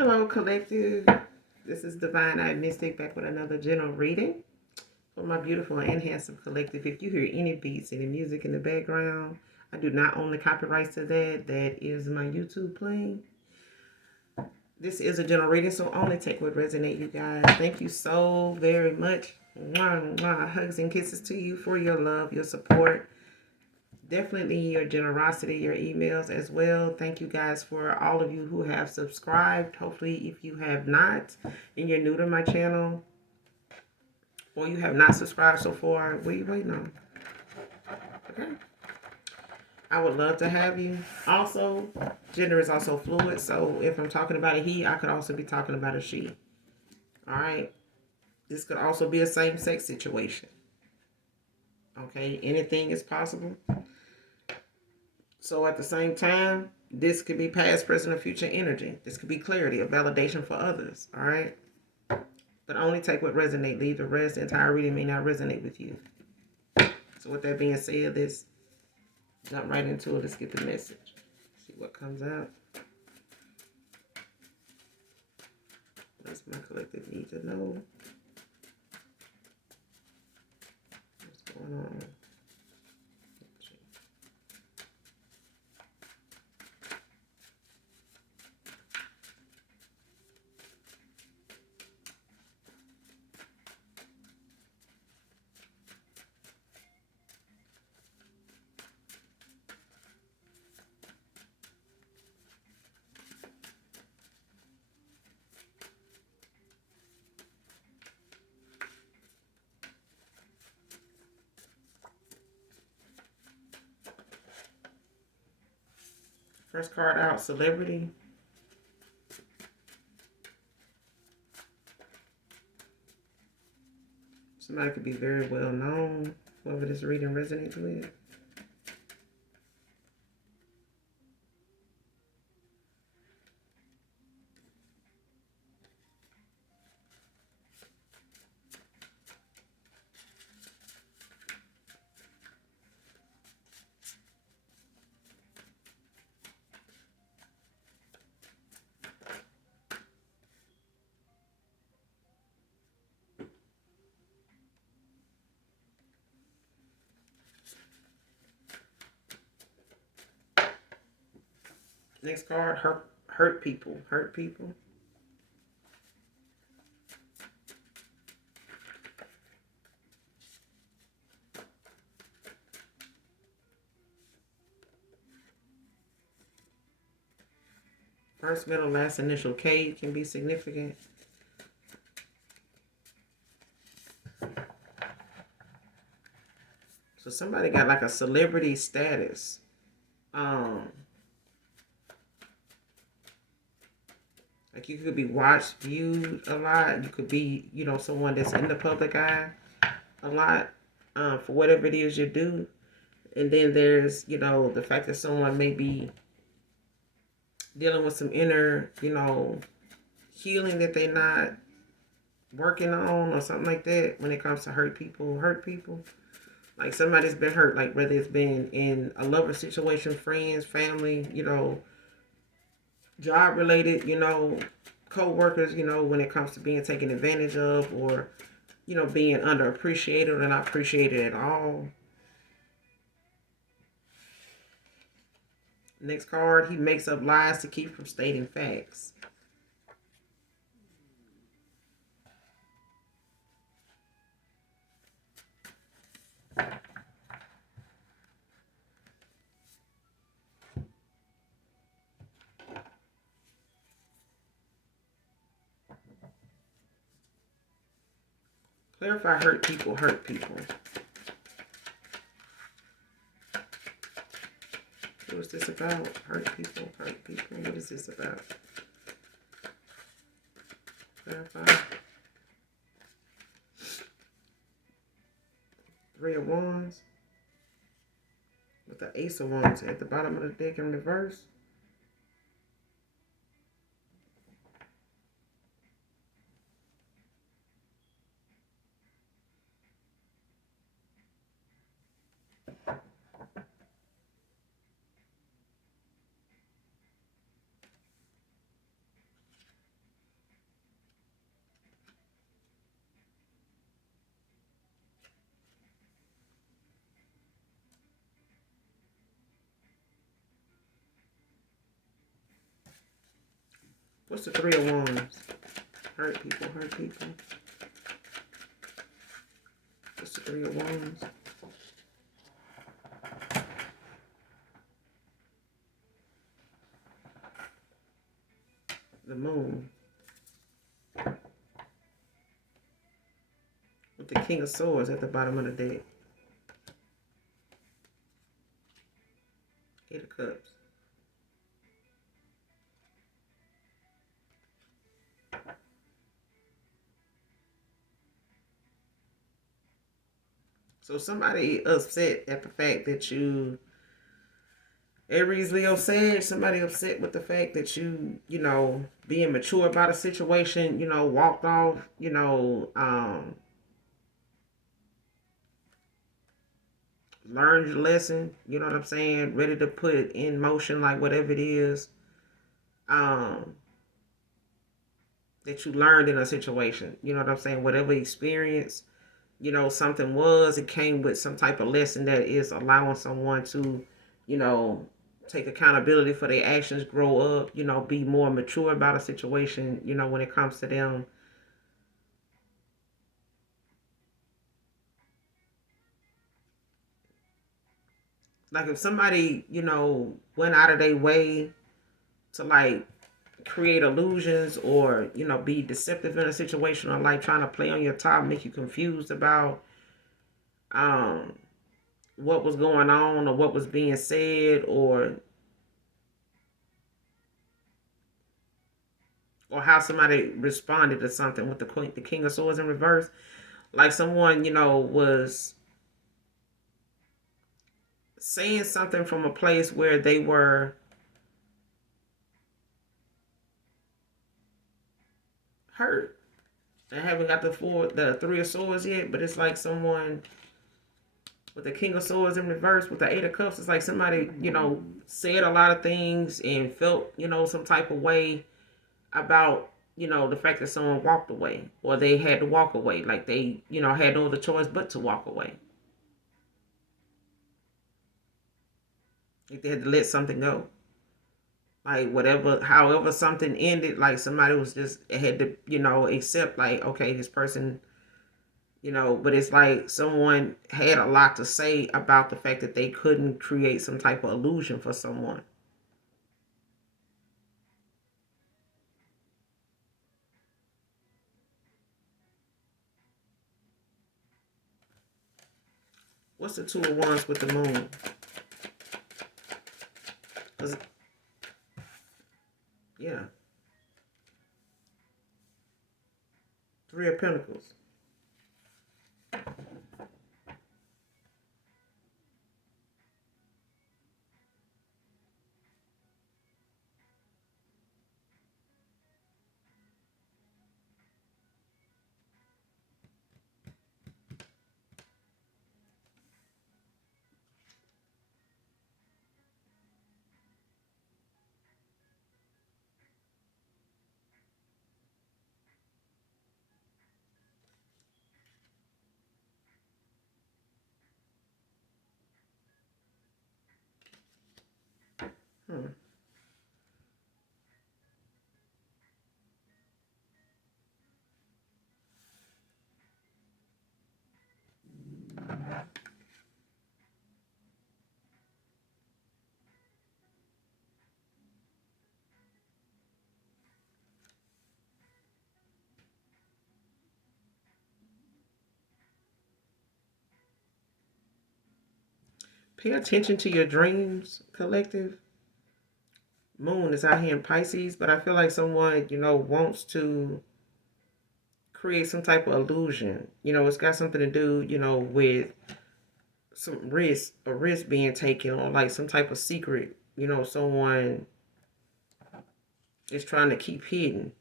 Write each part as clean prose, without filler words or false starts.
Hello, collective. This is Divine Eye Mystic back with another general reading for my beautiful and handsome collective. If you hear any beats, any music in the background, I do not own the copyrights to that. That is my YouTube playing. This is a general reading, so only take what resonates, you guys. Thank you so very much. Mwah, mwah. Hugs and kisses to you for your love, your support. Definitely your generosity, your emails as well. Thank you guys for all of you who have subscribed. Hopefully, if you have not and you're new to my channel or you have not subscribed so far, what are you waiting on? Okay. I would love to have you. Also, gender is also fluid. So if I'm talking about a he, I could also be talking about a she. All right. This could also be a same-sex situation. Okay. Anything is possible. So at the same time, this could be past, present, or future energy. This could be clarity, a validation for others. All right. But only take what resonates. Leave the rest. The entire reading may not resonate with you. So with that being said, let's jump right into it. Let's get the message. See what comes out. What's my collective need to know? What's going on? First card out, celebrity. Somebody could be very well known, whoever this reading resonates with. Next card, hurt people. Hurt people. First, middle, last initial K can be significant. So somebody got like a celebrity status. Like you could be watched, viewed a lot. You could be, someone that's in the public eye a lot for whatever it is you do. And then there's, the fact that someone may be dealing with some inner, healing that they're not working on or something like that when it comes to hurt people. Like somebody's been hurt, like whether it's been in a lover situation, friends, family, job related, co-workers, when it comes to being taken advantage of or, being underappreciated or not appreciated at all. Next card, he makes up lies to keep from stating facts. Clarify hurt people. What is this about? Hurt people. What is this about? Clarify. Three of Wands. With the Ace of Wands at the bottom of the deck in reverse. What's the Three of Wands? Hurt people, hurt people. What's the Three of Wands? The Moon. With the King of Swords at the bottom of the deck. Eight of Cups. So somebody upset at the fact that you, Aries, Leo, Sag, somebody upset with the fact that you, being mature about a situation, walked off, learned your lesson, you know what I'm saying, ready to put it in motion, like whatever it is, um, that you learned in a situation, you know what I'm saying, whatever experience, something was, it came with some type of lesson that is allowing someone to, you know, take accountability for their actions, grow up, be more mature about a situation, when it comes to them. Like if somebody, went out of their way to like create illusions or, be deceptive in a situation or like trying to play on your top, make you confused about um what was going on or what was being said or how somebody responded to something with the King of Swords in reverse. Like someone, was saying something from a place where they were hurt. I haven't got the Three of Swords yet, but it's like someone with the King of Swords in reverse with the Eight of Cups. It's like somebody, said a lot of things and felt, some type of way about, the fact that someone walked away or they had to walk away. Like they, had no other choice but to walk away. Like they had to let something go. Like whatever, however something ended, like somebody was just had to, accept like, okay, this person, but it's like someone had a lot to say about the fact that they couldn't create some type of illusion for someone. What's the Two of Wands with the Moon? 'Cause- yeah, Three of Pentacles. Hmm. Pay attention to your dreams, collective. Moon is out here in Pisces, but I feel like someone, wants to create some type of illusion. It's got something to do, with some risk, a risk being taken, or like some type of secret, someone is trying to keep hidden.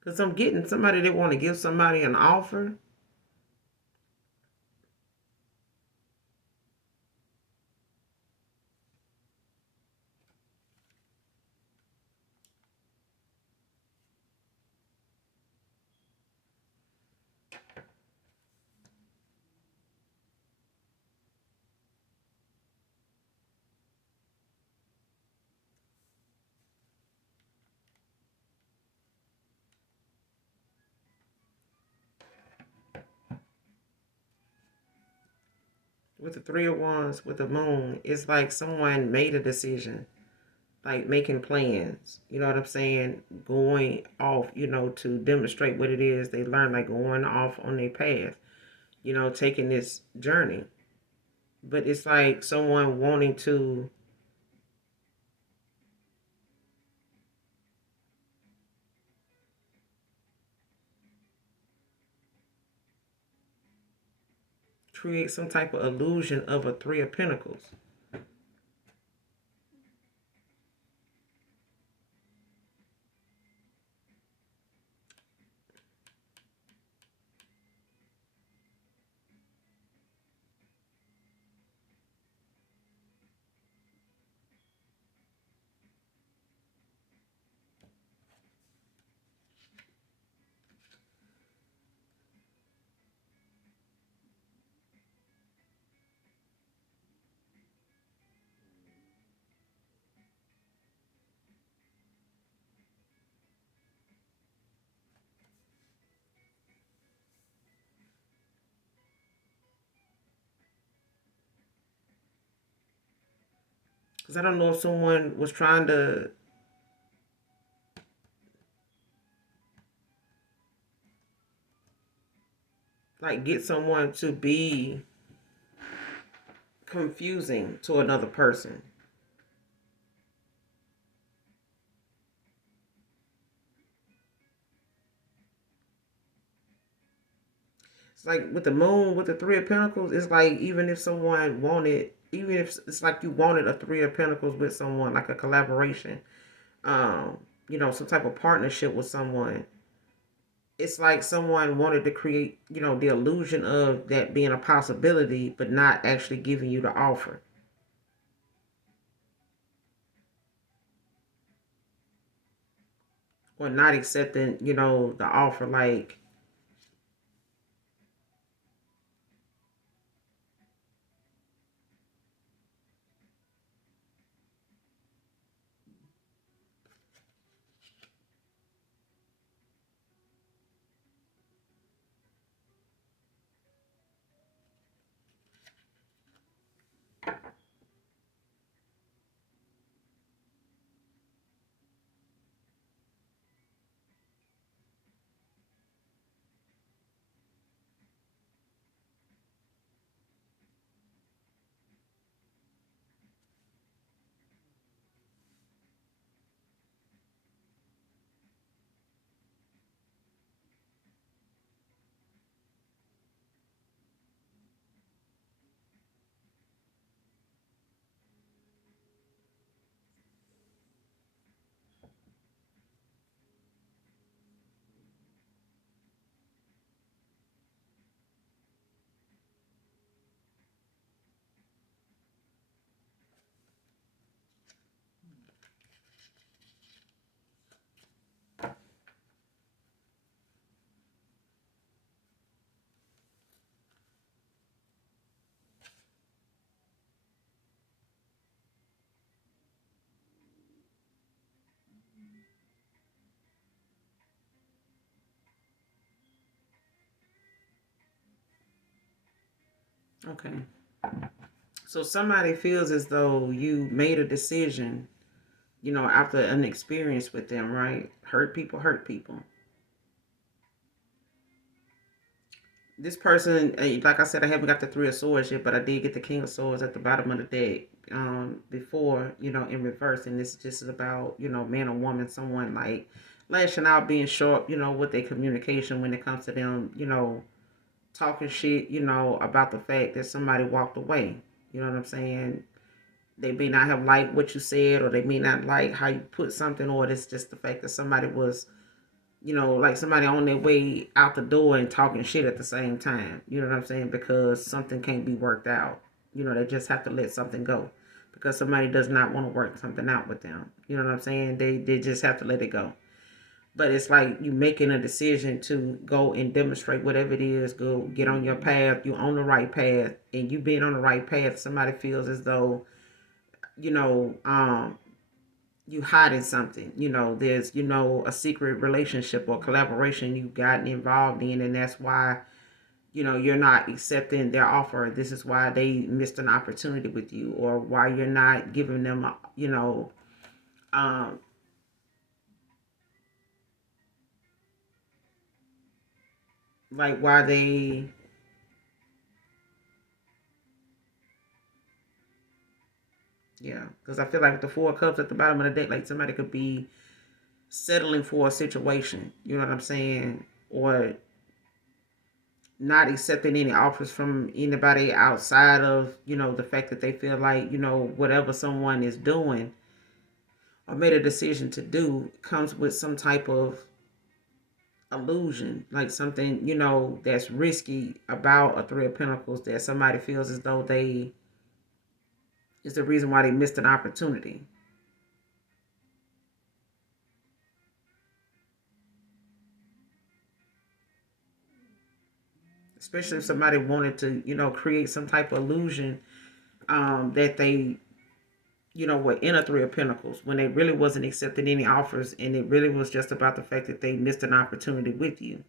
Because I'm getting somebody that want to give somebody an offer. With the three of wands, with the moon, it's like someone made a decision, like making plans. You know what I'm saying? Going off, to demonstrate what it is they learn, like going off on their path, taking this journey. But it's like someone wanting to create some type of illusion of a three of pentacles. Because I don't know if someone was trying to like get someone to be confusing to another person. It's like with the moon, with the three of pentacles, it's like even if someone wanted, even if it's like you wanted a three of pentacles with someone, like a collaboration, um, some type of partnership with someone, it's like someone wanted to create, the illusion of that being a possibility, but not actually giving you the offer or not accepting, the offer. Like, okay. So somebody feels as though you made a decision, after an experience with them, right? Hurt people hurt people. This person, like I said, I haven't got the three of swords yet, but I did get the king of swords at the bottom of the deck before, in reverse. And this just is about, man or woman, someone like lashing out, being sharp, with their communication when it comes to them, talking shit, about the fact that somebody walked away. You know what I'm saying? They may not have liked what you said, or they may not like how you put something, or it's just the fact that somebody was like somebody on their way out the door and talking shit at the same time. You know what I'm saying? Because something can't be worked out. They just have to let something go because somebody does not want to work something out with them. You know what I'm saying? They just have to let it go. But it's like you making a decision to go and demonstrate whatever it is, go get on your path, you on the right path, and you being on the right path, somebody feels as though, you know, you hiding something. There's, a secret relationship or collaboration you've gotten involved in, and that's why, you're not accepting their offer. This is why they missed an opportunity with you, or why you're not giving them, um, like why they, yeah, because I feel like with the Four of Cups at the bottom of the deck, like somebody could be settling for a situation. You know what I'm saying? Or not accepting any offers from anybody outside of, the fact that they feel like, whatever someone is doing or made a decision to do comes with some type of illusion, like something, that's risky about a Three of Pentacles that somebody feels as though they is the reason why they missed an opportunity. Especially if somebody wanted to, create some type of illusion that they, were in a Three of Pentacles when they really wasn't accepting any offers, and it really was just about the fact that they missed an opportunity with you.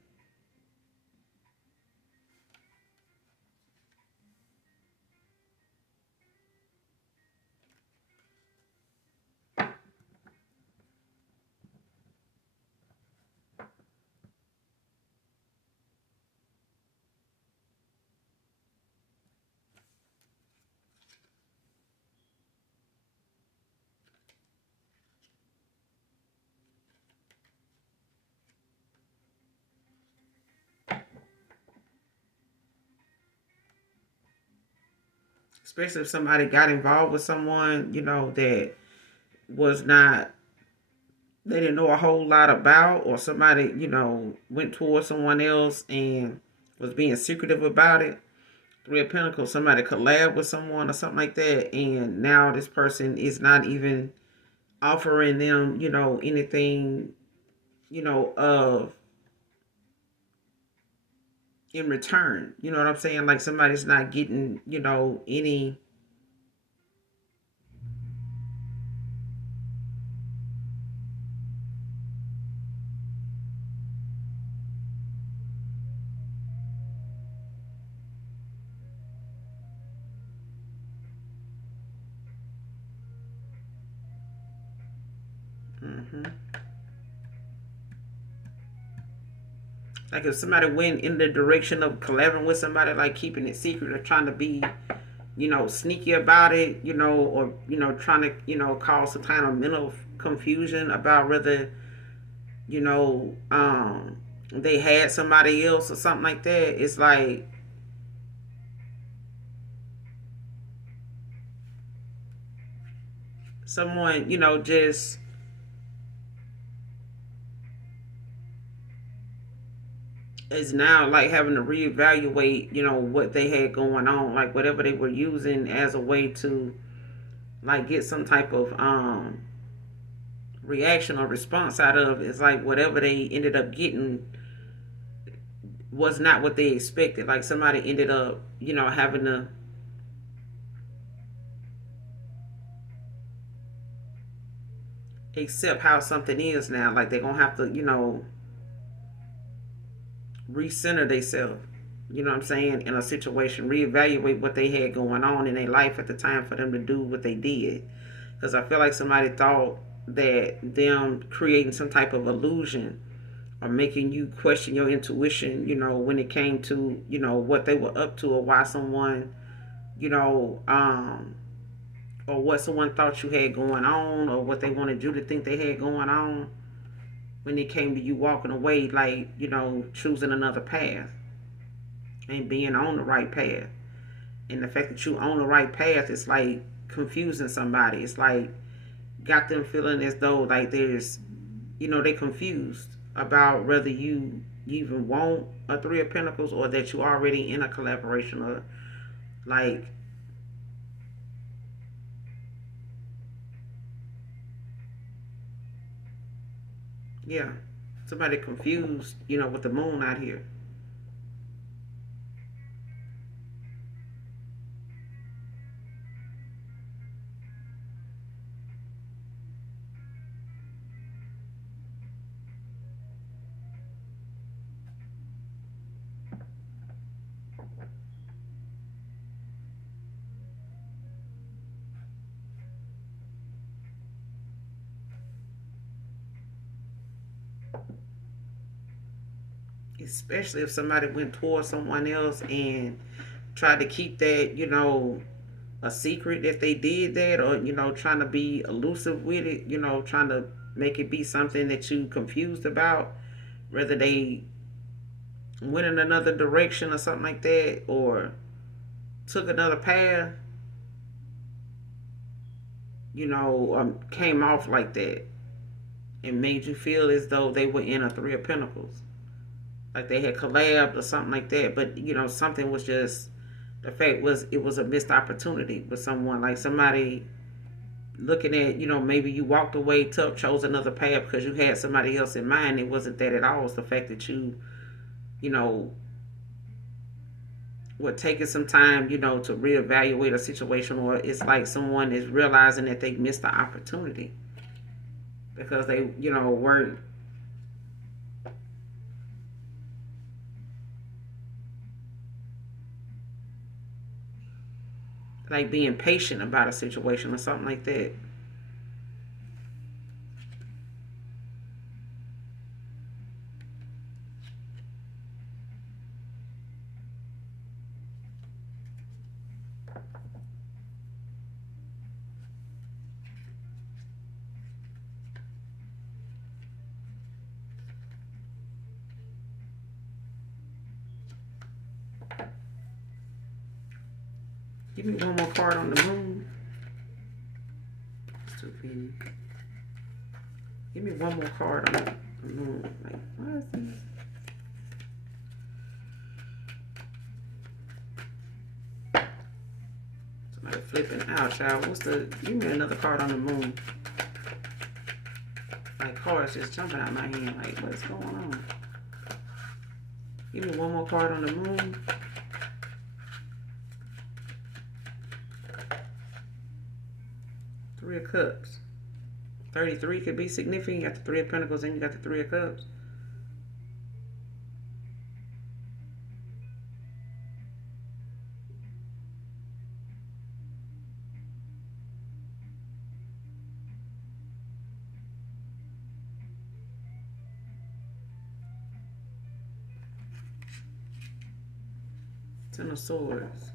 Especially if somebody got involved with someone, that was not, they didn't know a whole lot about, or somebody, went towards someone else and was being secretive about it. Three of Pentacles, somebody collab with someone or something like that, and now this person is not even offering them, anything, of in return. You know what I'm saying? Like somebody's not getting, any. Mm-hmm. Like if somebody went in the direction of collaborating with somebody, like keeping it secret or trying to be, sneaky about it, or, trying to, cause some kind of mental confusion about whether, you know, um, they had somebody else or something like that. It's like someone, just is now like having to reevaluate, what they had going on, like whatever they were using as a way to like get some type of reaction or response out of. It's like whatever they ended up getting was not what they expected. Like somebody ended up, having to accept how something is now. Like they're gonna have to, recenter themselves. You know what I'm saying? In a situation, reevaluate what they had going on in their life at the time for them to do what they did. Because I feel like somebody thought that them creating some type of illusion or making you question your intuition, when it came to, what they were up to or why someone, you know, or what someone thought you had going on or what they wanted you to think they had going on when it came to you walking away, like, choosing another path and being on the right path. And the fact that you on the right path is like confusing somebody. It's like got them feeling as though like there's, they confused about whether you even want a Three of Pentacles or that you already in a collaboration, or like, yeah, somebody confused, with the moon out here. Especially if somebody went towards someone else and tried to keep that, a secret if they did that, or trying to be elusive with it, trying to make it be something that you confused about, whether they went in another direction or something like that, or took another path, came off like that and made you feel as though they were in a Three of Pentacles, like they had collabed or something like that. But something was just, the fact was, it was a missed opportunity with someone, like somebody looking at, maybe you walked away, took, chose another path because you had somebody else in mind. It wasn't that at all. It's the fact that you know, were taking some time, to reevaluate a situation, or it's like someone is realizing that they missed the opportunity because they, weren't like being patient about a situation or something like that. Give me one more card on the moon. Stupid. Give me one more card on the moon. Like, why is this? Somebody flipping out, child. Give me another card on the moon. Like, cards just jumping out my hand. Like, what's going on? Give me one more card on the moon. Three of Cups. 33 could be significant. You got the Three of Pentacles and you got the Three of Cups. Ten of Swords.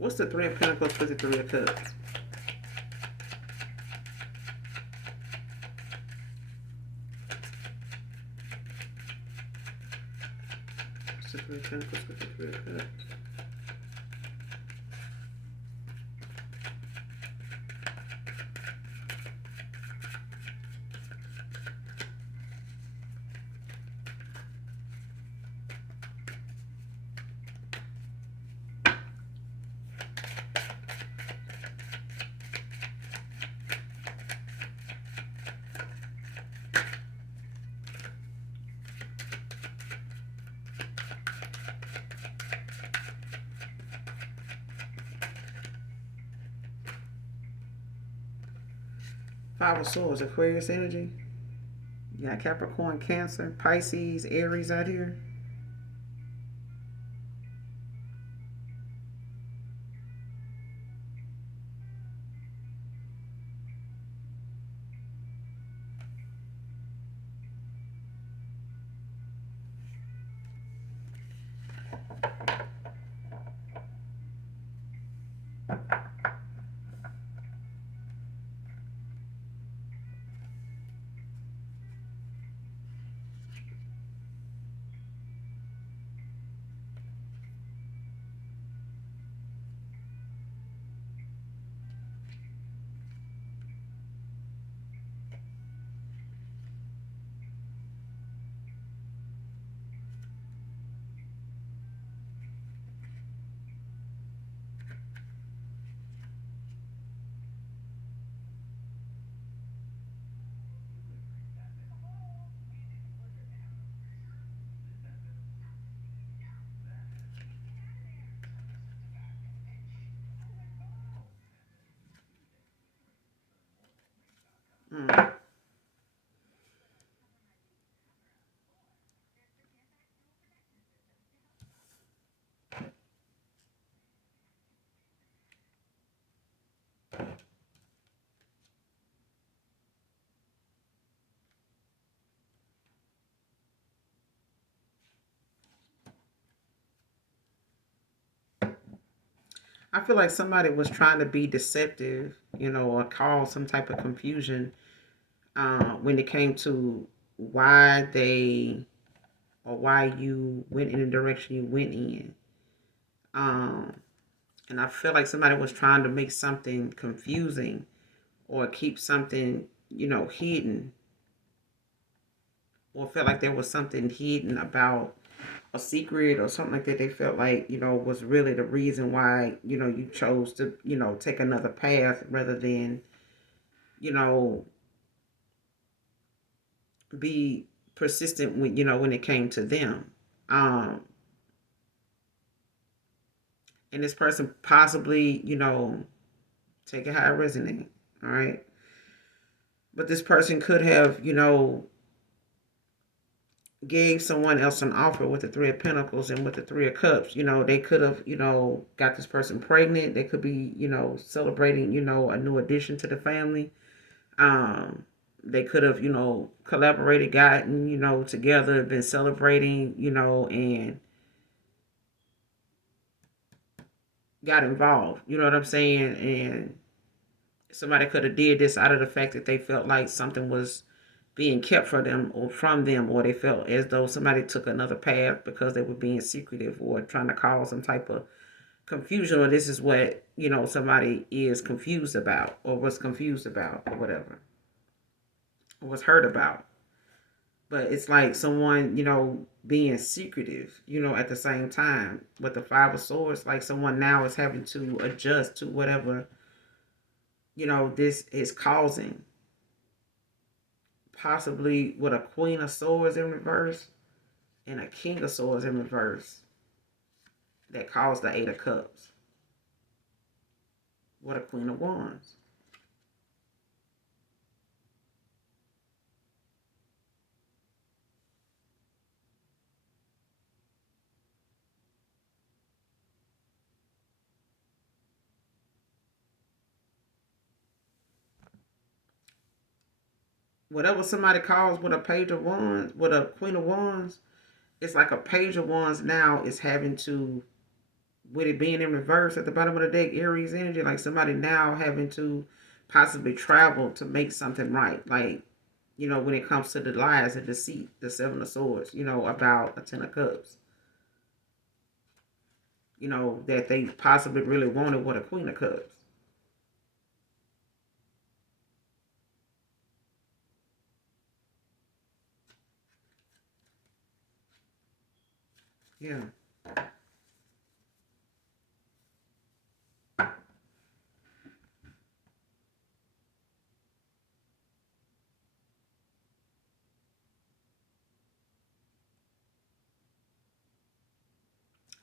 What's the Three of Pentacles for the Three of Cups? It's the Three of Pentacles with the Three of Cups. Five of Swords, Aquarius energy. You got Capricorn, Cancer, Pisces, Aries out here. Mm. I feel like somebody was trying to be deceptive, or cause some type of confusion when it came to why they or why you went in the direction you went in. Um, and I feel like somebody was trying to make something confusing or keep something, hidden, or felt like there was something hidden about a secret or something like that. They felt like, was really the reason why, you chose to, take another path rather than, you know, be persistent when, when it came to them. Um, and this person possibly, take it how it resonate. All right. But this person could have, gave someone else an offer with the Three of Pentacles and with the Three of Cups. They could have, got this person pregnant. They could be, celebrating, a new addition to the family. Um, they could have, collaborated, gotten, together, been celebrating, and got involved. You know what I'm saying? And somebody could have did this out of the fact that they felt like something was being kept from them, or they felt as though somebody took another path because they were being secretive or trying to cause some type of confusion, or this is what somebody is confused about or was confused about or whatever, or was hurt about. But it's like someone being secretive, at the same time with the Five of Swords, like someone now is having to adjust to whatever this is causing, possibly with a Queen of Swords in reverse and a King of Swords in reverse that caused the Eight of Cups. What a Queen of Wands. Whatever somebody calls with a Page of Wands, with a Queen of Wands, it's like a Page of Wands now is having to, with it being in reverse at the bottom of the deck, Aries energy, like somebody now having to possibly travel to make something right. Like, when it comes to the lies and deceit, the Seven of Swords, about a Ten of Cups. that they possibly really wanted with a Queen of Cups. Yeah.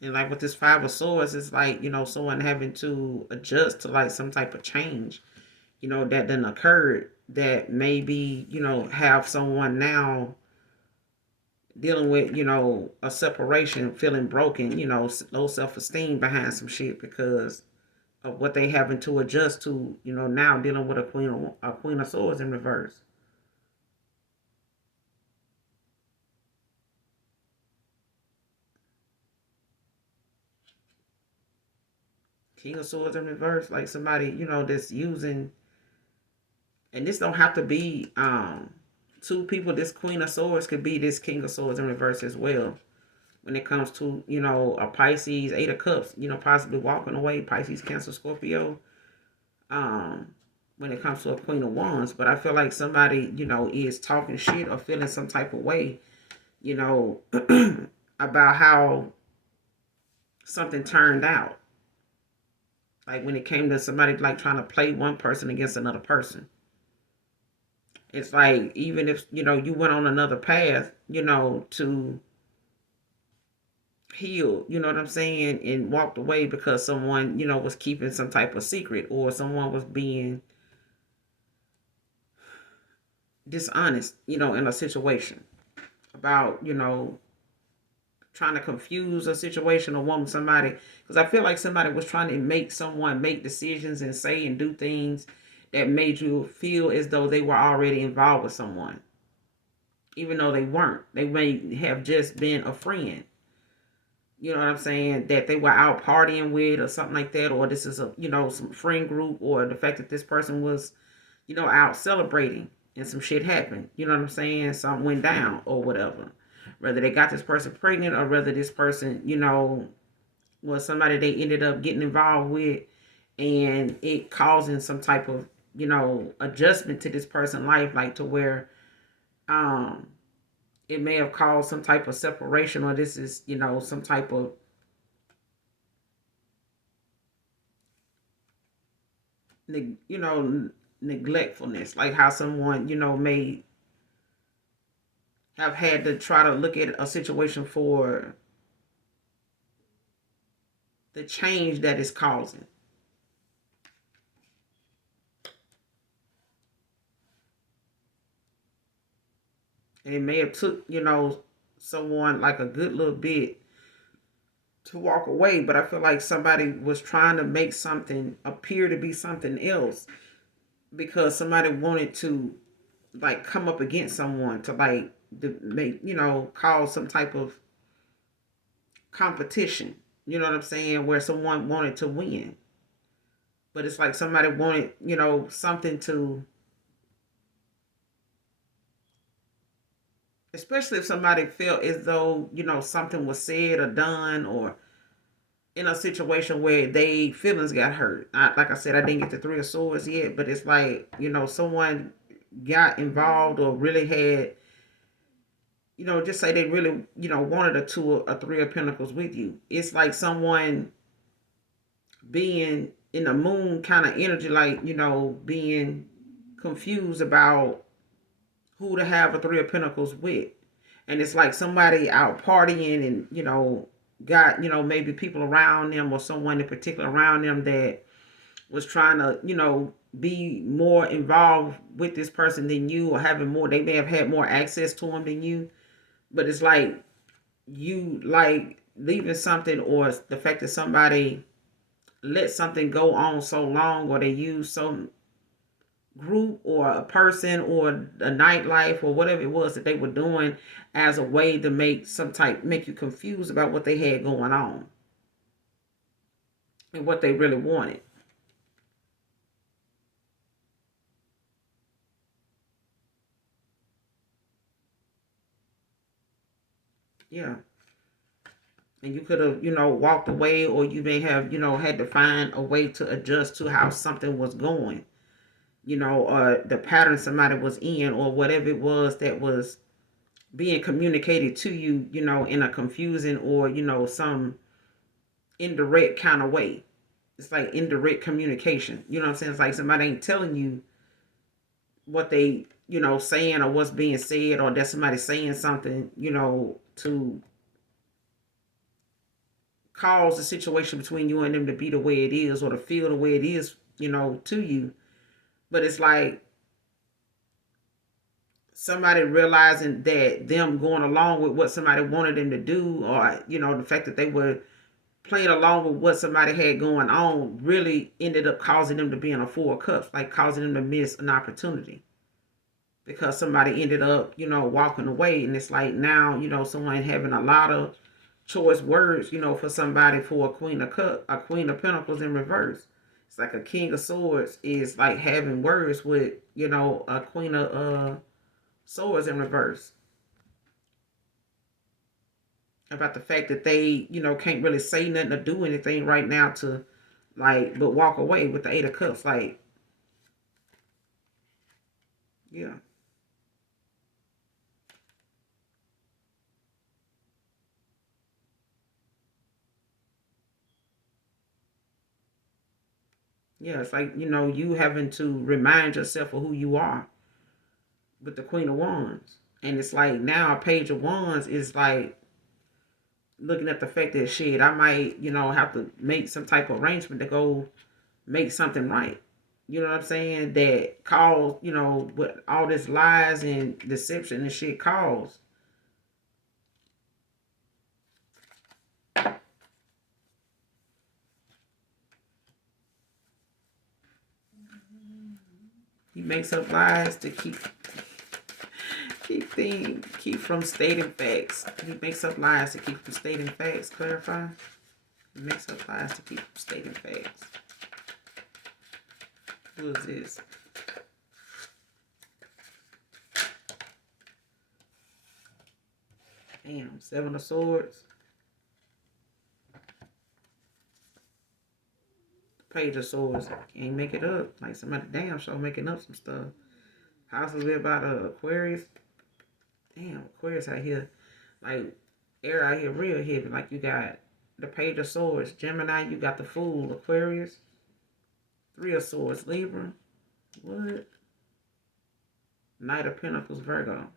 And like with this Five of Swords, it's like, someone having to adjust to like some type of change, that then occurred that maybe, have someone now dealing with, a separation, feeling broken, low self esteem behind some shit because of what they having to adjust to, now dealing with a Queen of Swords in reverse. King of Swords in reverse, like somebody, that's using, and this don't have to be two people. This Queen of Swords could be this King of Swords in reverse as well. When it comes to, a Pisces, Eight of Cups, possibly walking away, Pisces, Cancer, Scorpio. Um, when it comes to a Queen of Wands, but I feel like somebody, is talking shit or feeling some type of way, you know, about how something turned out. Like when it came to somebody like trying to play one person against another person. It's like even if, you went on another path, to heal, you know what I'm saying, and walked away because someone, was keeping some type of secret or someone was being dishonest, in a situation about, trying to confuse a situation or want somebody, because I feel like somebody was trying to make someone make decisions and say and do things that made you feel as though they were already involved with someone, even though they weren't. They may have just been a friend. You know what I'm saying? That they were out partying with or something like that, or this is a, some friend group, or the fact that this person was, out celebrating and some shit happened. You know what I'm saying? Something went down or whatever. Whether they got this person pregnant or whether this person, was somebody they ended up getting involved with and it causing some type of, adjustment to this person's life, like to where um it may have caused some type of separation, or this is, some type of, you know, neglectfulness, like how someone, may have had to try to look at a situation for the change that it's causing. And it may have took, someone like a good little bit to walk away, but I feel like somebody was trying to make something appear to be something else because somebody wanted to like come up against someone to like make, cause some type of competition. You know what I'm saying? Where someone wanted to win. But it's like somebody wanted, something to, especially if somebody felt as though, something was said or done or in a situation where they feelings got hurt. Like I said, I didn't get the Three of Swords yet, but it's like, someone got involved or really had, just say they really, wanted a two or three of pentacles with you. It's like someone being in the moon kind of energy, like, being confused about who to have a three of pentacles with. And it's like somebody out partying and, got, maybe people around them or someone in particular around them that was trying to, be more involved with this person than you, or having more, they may have had more access to them than you. But it's like you like leaving something, or the fact that somebody let something go on so long, or they use some group or a person or a nightlife or whatever it was that they were doing as a way to make you confused about what they had going on and what they really wanted. Yeah. and you could have, walked away, or you may have, had to find a way to adjust to how something was going, or the pattern somebody was in, or whatever it was that was being communicated to you, in a confusing or, some indirect kind of way. It's like indirect communication. You know what I'm saying? It's like somebody ain't telling you what they, saying, or what's being said, or that somebody saying something, to cause the situation between you and them to be the way it is, or to feel the way it is, to you. But it's like somebody realizing that them going along with what somebody wanted them to do, or, the fact that they were playing along with what somebody had going on, really ended up causing them to be in a four of cups, like causing them to miss an opportunity because somebody ended up, walking away. And it's like now, someone having a lot of choice words, for somebody, for a queen of cup, a queen of pentacles in reverse. It's like a king of swords is like having words with, a queen of swords in reverse, about the fact that they, can't really say nothing or do anything right now to, like, but walk away with the eight of cups. Like, yeah. Yeah, it's like, you having to remind yourself of who you are with the Queen of Wands. And it's like now a Page of Wands is like looking at the fact that shit, I might, have to make some type of arrangement to go make something right. You know what I'm saying? That cause, what all this lies and deception and shit cause. He makes up lies to keep from stating facts. He makes up lies to keep from stating facts. Clarify. He makes up lies to keep from stating facts. Who is this? Damn, Seven of Swords. Page of Swords. Can't make it up. Like somebody damn sure making up some stuff. Possibly about Aquarius. Damn, Aquarius out here. Like, air out here real heavy. Like, you got the Page of Swords. Gemini, you got the Fool. Aquarius. Three of Swords. Libra. What? Knight of Pentacles. Virgo.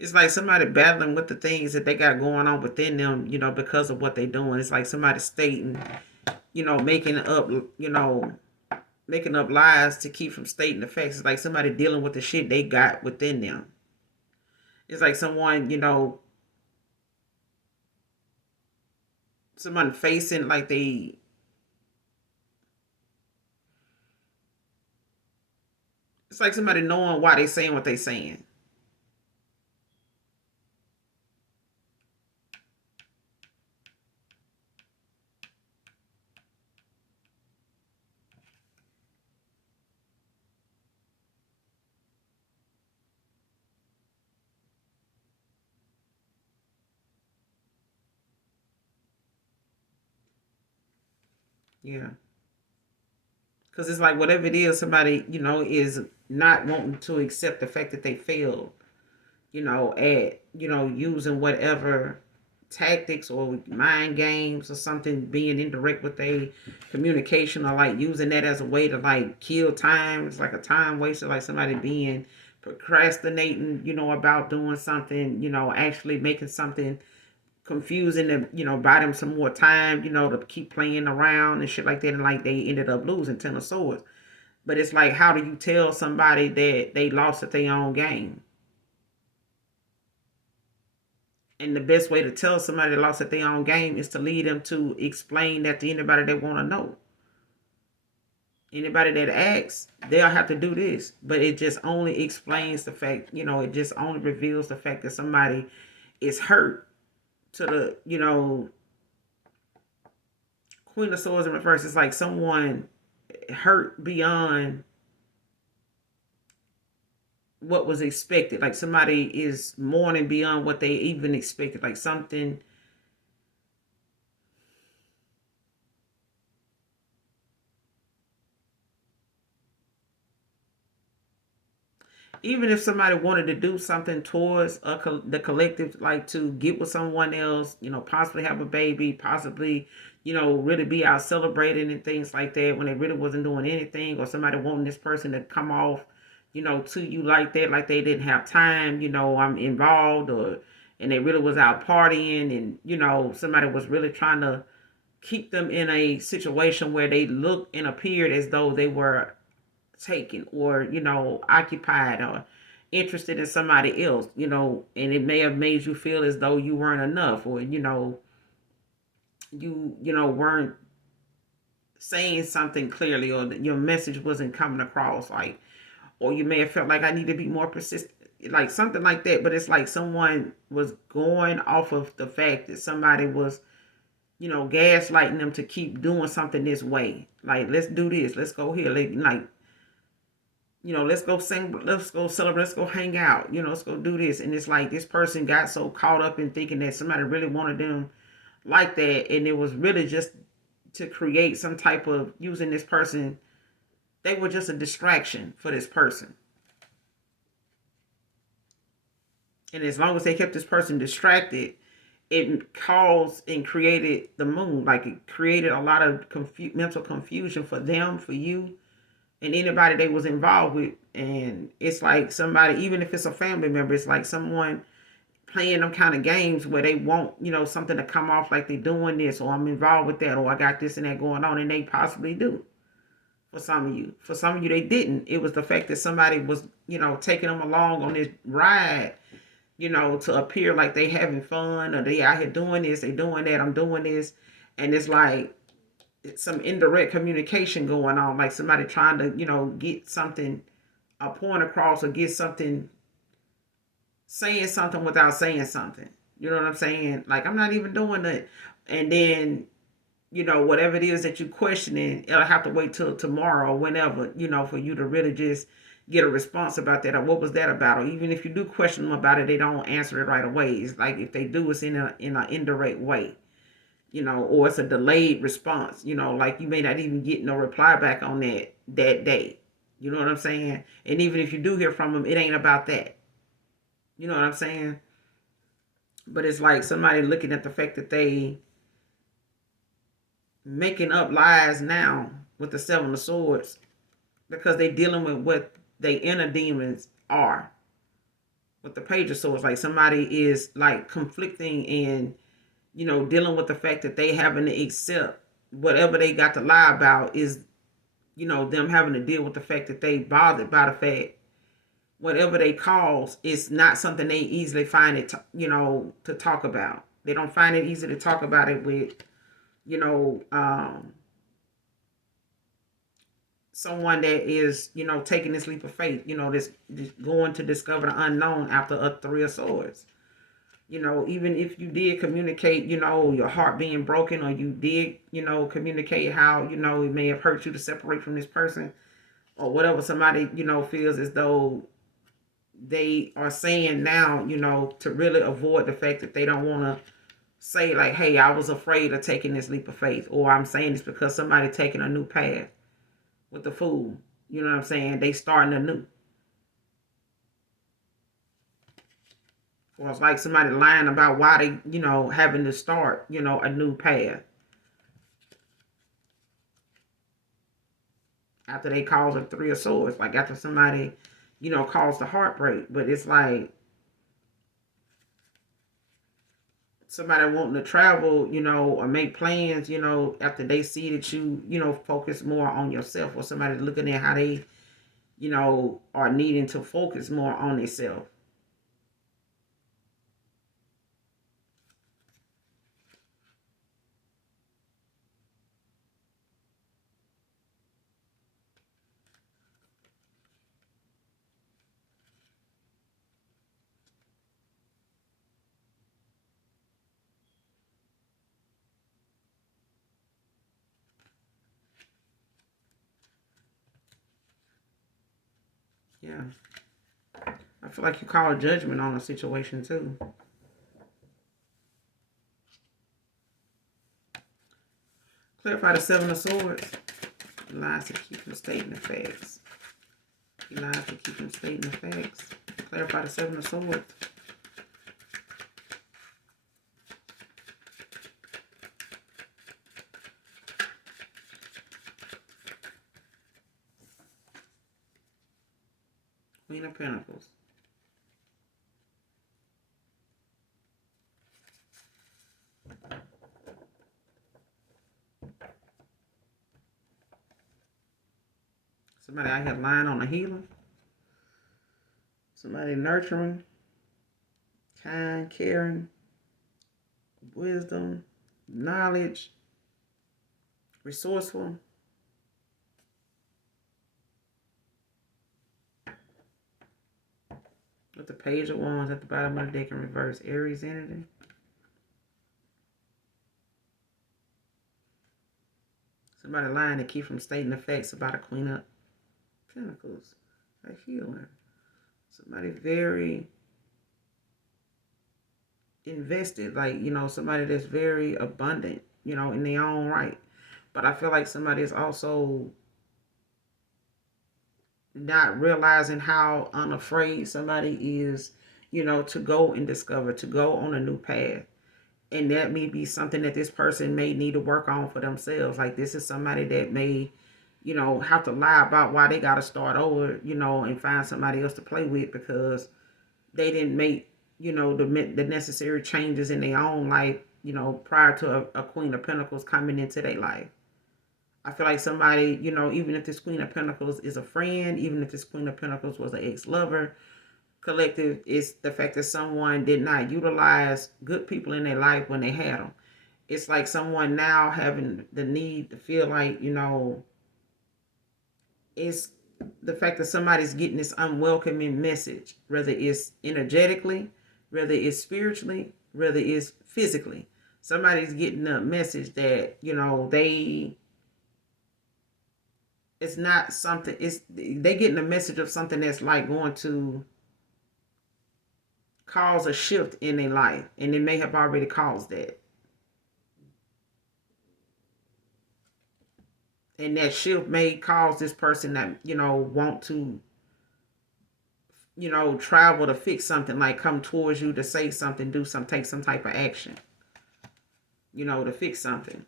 It's like somebody battling with the things that they got going on within them, because of what they're doing. It's like somebody stating, making up, making up lies to keep from stating the facts. It's like somebody dealing with the shit they got within them. It's like someone facing like it's like somebody knowing why they saying what they saying. Yeah. Because it's like whatever it is, somebody, is not wanting to accept the fact that they failed, at, using whatever tactics or mind games or something, being indirect with a communication, or like using that as a way to like kill time. It's like a time waster, like somebody being procrastinating, about doing something, actually making something confusing to, buy them some more time, to keep playing around and shit like that. And like they ended up losing Ten of Swords. But it's like, how do you tell somebody that they lost at their own game? And the best way to tell somebody they lost at their own game is to lead them to explain that to anybody they want to know. Anybody that asks, they'll have to do this. But it just only explains the fact, it just only reveals the fact that somebody is hurt to the, Queen of Swords in reverse. It's like someone hurt beyond what was expected. Like somebody is mourning beyond what they even expected. Like something, even if somebody wanted to do something towards the collective, like to get with someone else, possibly have a baby, possibly, really be out celebrating and things like that when they really wasn't doing anything, or somebody wanting this person to come off, to you like that, like they didn't have time, I'm involved, or and they really was out partying, and somebody was really trying to keep them in a situation where they looked and appeared as though they were taken, or occupied, or interested in somebody else, and it may have made you feel as though you weren't enough, or you weren't saying something clearly, or your message wasn't coming across, like, or you may have felt like I need to be more persistent, like something like that. But it's like someone was going off of the fact that somebody was, gaslighting them to keep doing something this way. Like, let's do this, let's go here, like, let's go sing, let's go celebrate, let's go hang out, let's go do this. And it's like this person got so caught up in thinking that somebody really wanted them like that. And it was really just to create some type of using this person. They were just a distraction for this person. And as long as they kept this person distracted, it caused and created the moon. Like it created a lot of mental confusion for them, for you, and anybody they was involved with. And it's like somebody, even if it's a family member, it's like someone playing them kind of games where they want, something to come off like they're doing this, or I'm involved with that, or I got this and that going on, and they possibly do. For some of you, they didn't. It was the fact that somebody was, taking them along on this ride, to appear like they having fun, or they out here doing this, they doing that, I'm doing this. And it's like some indirect communication going on, like somebody trying to, get something, a point across, or get something, saying something without saying something. You know what I'm saying? Like, I'm not even doing that. And then, whatever it is that you're questioning, it'll have to wait till tomorrow or whenever, for you to really just get a response about that, or what was that about. Or even if you do question them about it, they don't answer it right away. It's like if they do, it's in an indirect way, or it's a delayed response, like you may not even get no reply back on that day. You know what I'm saying? And even if you do hear from them, it ain't about that. You know what I'm saying? But it's like somebody looking at the fact that they making up lies now with the Seven of Swords, because they dealing with what they inner demons are. With the Page of Swords, like somebody is like conflicting and, dealing with the fact that they having to accept whatever they got to lie about is, them having to deal with the fact that they bothered by the fact whatever they cause is not something they easily find it, to talk about. They don't find it easy to talk about it with, you know, um, someone that is, taking this leap of faith, this going to discover the unknown after a Three of Swords. Even if you did communicate, your heart being broken, or you did, communicate how, it may have hurt you to separate from this person, or whatever somebody, feels as though they are saying now, to really avoid the fact that they don't want to say like, hey, I was afraid of taking this leap of faith, or I'm saying this because somebody taking a new path with the Fool. You know what I'm saying? They starting anew. Or it's like somebody lying about why they, having to start, a new path after they cause a Three of Swords, like after somebody, caused the heartbreak. But it's like somebody wanting to travel, or make plans, after they see that you, focus more on yourself, or somebody looking at how they, are needing to focus more on themselves. Yeah. I feel like you call judgment on a situation too. Clarify the Seven of Swords. He lies to keep from stating the facts. He lies to keep from stating the facts. Clarify the Seven of Swords. Queen of Pentacles. Somebody out here lying on a healer. Somebody nurturing, kind, caring, wisdom, knowledge, resourceful. With the Page of Wands at the bottom of the deck in reverse. Aries energy. Somebody lying to keep from stating the facts about a Queen of Pentacles. A healer. Somebody very invested. Like, you know, somebody that's very abundant, you know, in their own right. But I feel like somebody is also not realizing how unafraid somebody is, you know, to go and discover, to go on a new path. And that may be something that this person may need to work on for themselves. Like, this is somebody that may, you know, have to lie about why they got to start over, you know, and find somebody else to play with because they didn't make, you know, the necessary changes in their own life, you know, prior to a Queen of Pentacles coming into their life. I feel like somebody, you know, even if this Queen of Pentacles is a friend, even if this Queen of Pentacles was an ex-lover, collective is the fact that someone did not utilize good people in their life when they had them. It's like someone now having the need to feel like, you know, it's the fact that somebody's getting this unwelcoming message, whether it's energetically, whether it's spiritually, whether it's physically. Somebody's getting a message that, you know, it's not something, it's they getting a message of something that's like going to cause a shift in their life, and it may have already caused that. And that shift may cause this person that, you know, want to, you know, travel to fix something, like come towards you to say something, do some, take some type of action, you know, to fix something.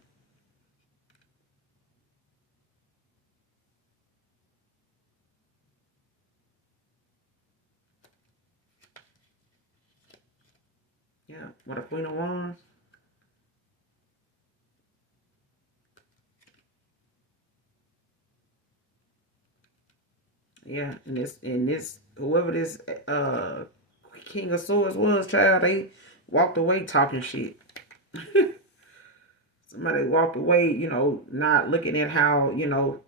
Yeah. What a Queen of Wands. Yeah, and this whoever this King of Swords was, child, they walked away talking shit. Somebody walked away, you know, not looking at how, you know,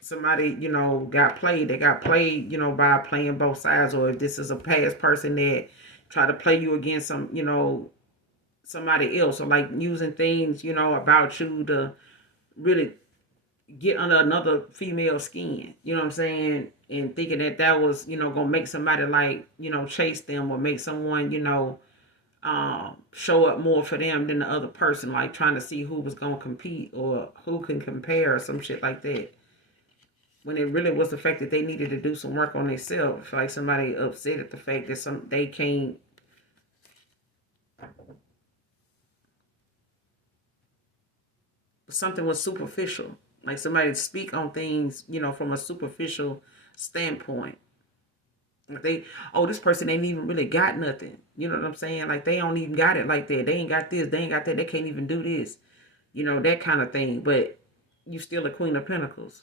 somebody, you know, got played. They got played, you know, by playing both sides. Or if this is a past person that tried to play you against some, you know, somebody else. Or like using things, you know, about you to really get under another female skin. You know what I'm saying? And thinking that that was, you know, gonna make somebody like, you know, chase them or make someone, you know, show up more for them than the other person, like trying to see who was gonna compete or who can compare or some shit like that. When it really was the fact that they needed to do some work on themselves. Like somebody upset at the fact that they can't, something was superficial. Like somebody speak on things, you know, from a superficial standpoint. Like they, oh, this person ain't even really got nothing. You know what I'm saying? Like they don't even got it like that. They ain't got this. They ain't got that. They can't even do this. You know, that kind of thing. But you still a Queen of Pentacles.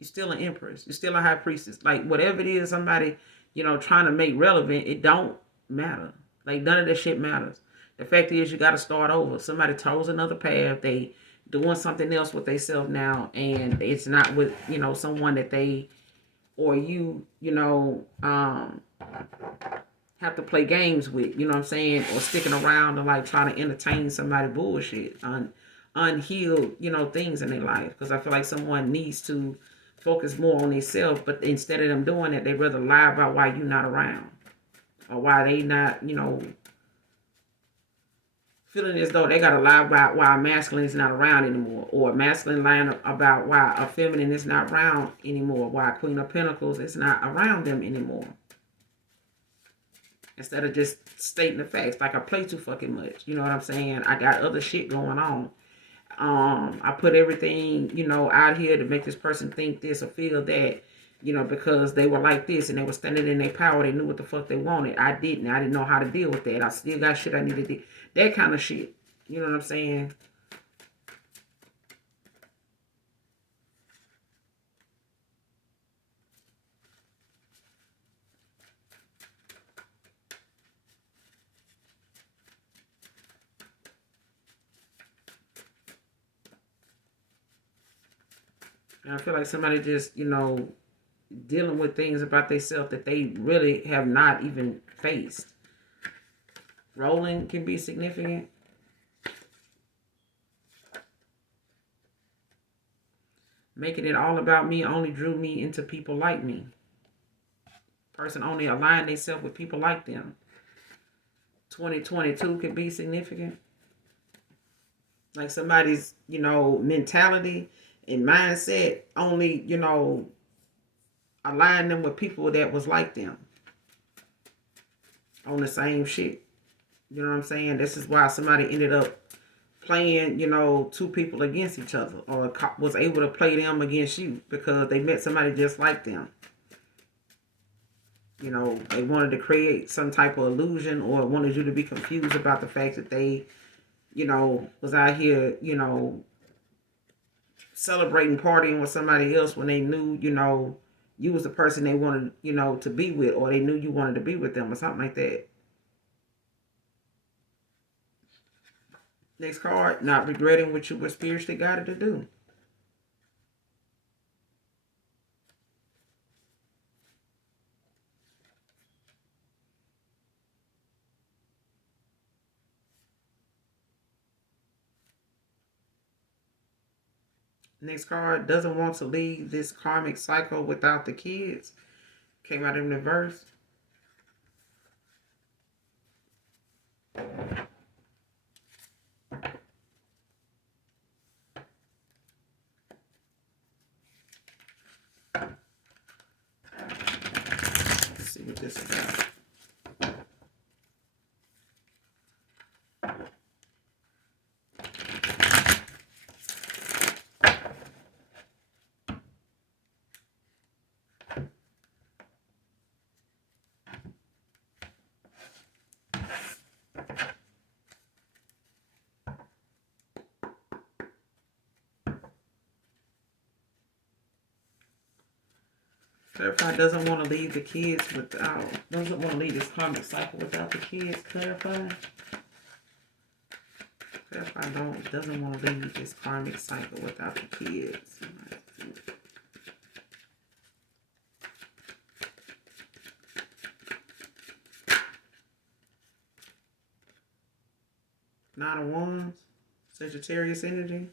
You're still an Empress. You're still a High Priestess. Like whatever it is, somebody, you know, trying to make relevant, it don't matter. Like none of that shit matters. The fact is, you got to start over. Somebody chose another path. They doing something else with themselves now, and it's not with, you know, someone that they or you know, have to play games with, you know what I'm saying, or sticking around and like trying to entertain somebody bullshit, unhealed, you know, things in their life. Because I feel like someone needs to focus more on themselves, but instead of them doing that, they rather lie about why you're not around or why they not, feeling as though they got to lie about why a masculine is not around anymore, or a masculine lying about why a feminine is not around anymore, why a Queen of Pentacles is not around them anymore. Instead of just stating the facts, like I play too fucking much. You know what I'm saying? I got other shit going on. I put everything, out here to make this person think this or feel that, because they were like this and they were standing in their power. They knew what the fuck they wanted. I didn't. I didn't know how to deal with that. I still got shit I needed to do. That kind of shit. You know what I'm saying? And I feel like somebody just, dealing with things about themselves that they really have not even faced. Rolling can be significant. Making it all about me only drew me into people like me. Person only aligned themselves with people like them. 2022 can be significant. Like somebody's, mentality and mindset only, align them with people that was like them on the same shit. You know what I'm saying? This is why somebody ended up playing, two people against each other, or was able to play them against you because they met somebody just like them. They wanted to create some type of illusion or wanted you to be confused about the fact that they, was out here, celebrating, partying with somebody else when they knew, you was the person they wanted, to be with, or they knew you wanted to be with them or something like that. Next card, not regretting what you were spiritually guided to do. Next card, doesn't want to leave this karmic cycle without the kids. Came out in reverse. Let's see what this is about. Clarify, doesn't want to leave the kids without, doesn't want to leave this karmic cycle without the kids. Clarify. Clarify, doesn't want to leave this karmic cycle without the kids. Nine of Wands, Sagittarius energy.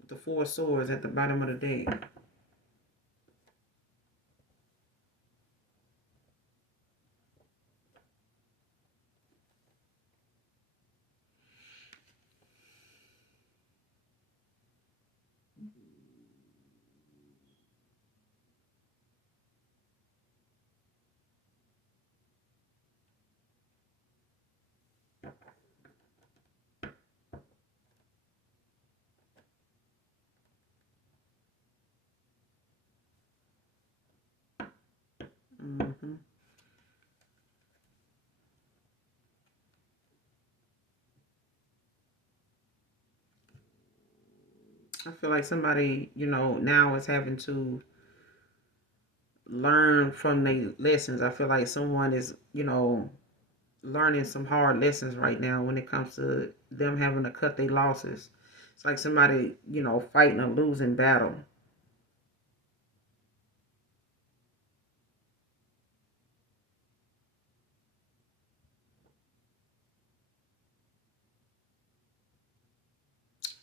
With the Four of Swords at the bottom of the deck. Mm-hmm. I feel like somebody, now is having to learn from their lessons. I feel like someone is, learning some hard lessons right now when it comes to them having to cut their losses. It's like somebody, fighting a losing battle.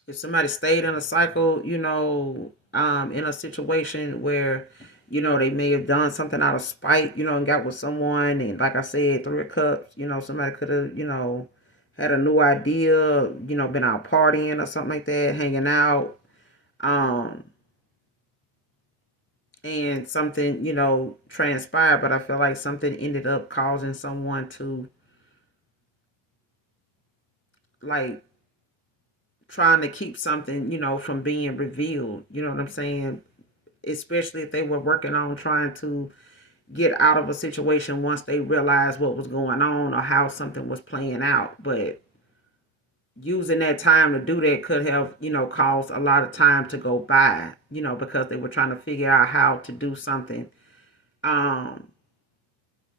if somebody stayed in a cycle, in a situation where, they may have done something out of spite, and got with someone, and like I said, Three of Cups, somebody could have, had a new idea, been out partying or something like that, hanging out, um, and something, transpired, but I feel like something ended up causing someone to, like, trying to keep something, from being revealed. You know what I'm saying? Especially if they were working on trying to get out of a situation once they realized what was going on or how something was playing out. But using that time to do that could have, caused a lot of time to go by, because they were trying to figure out how to do something um,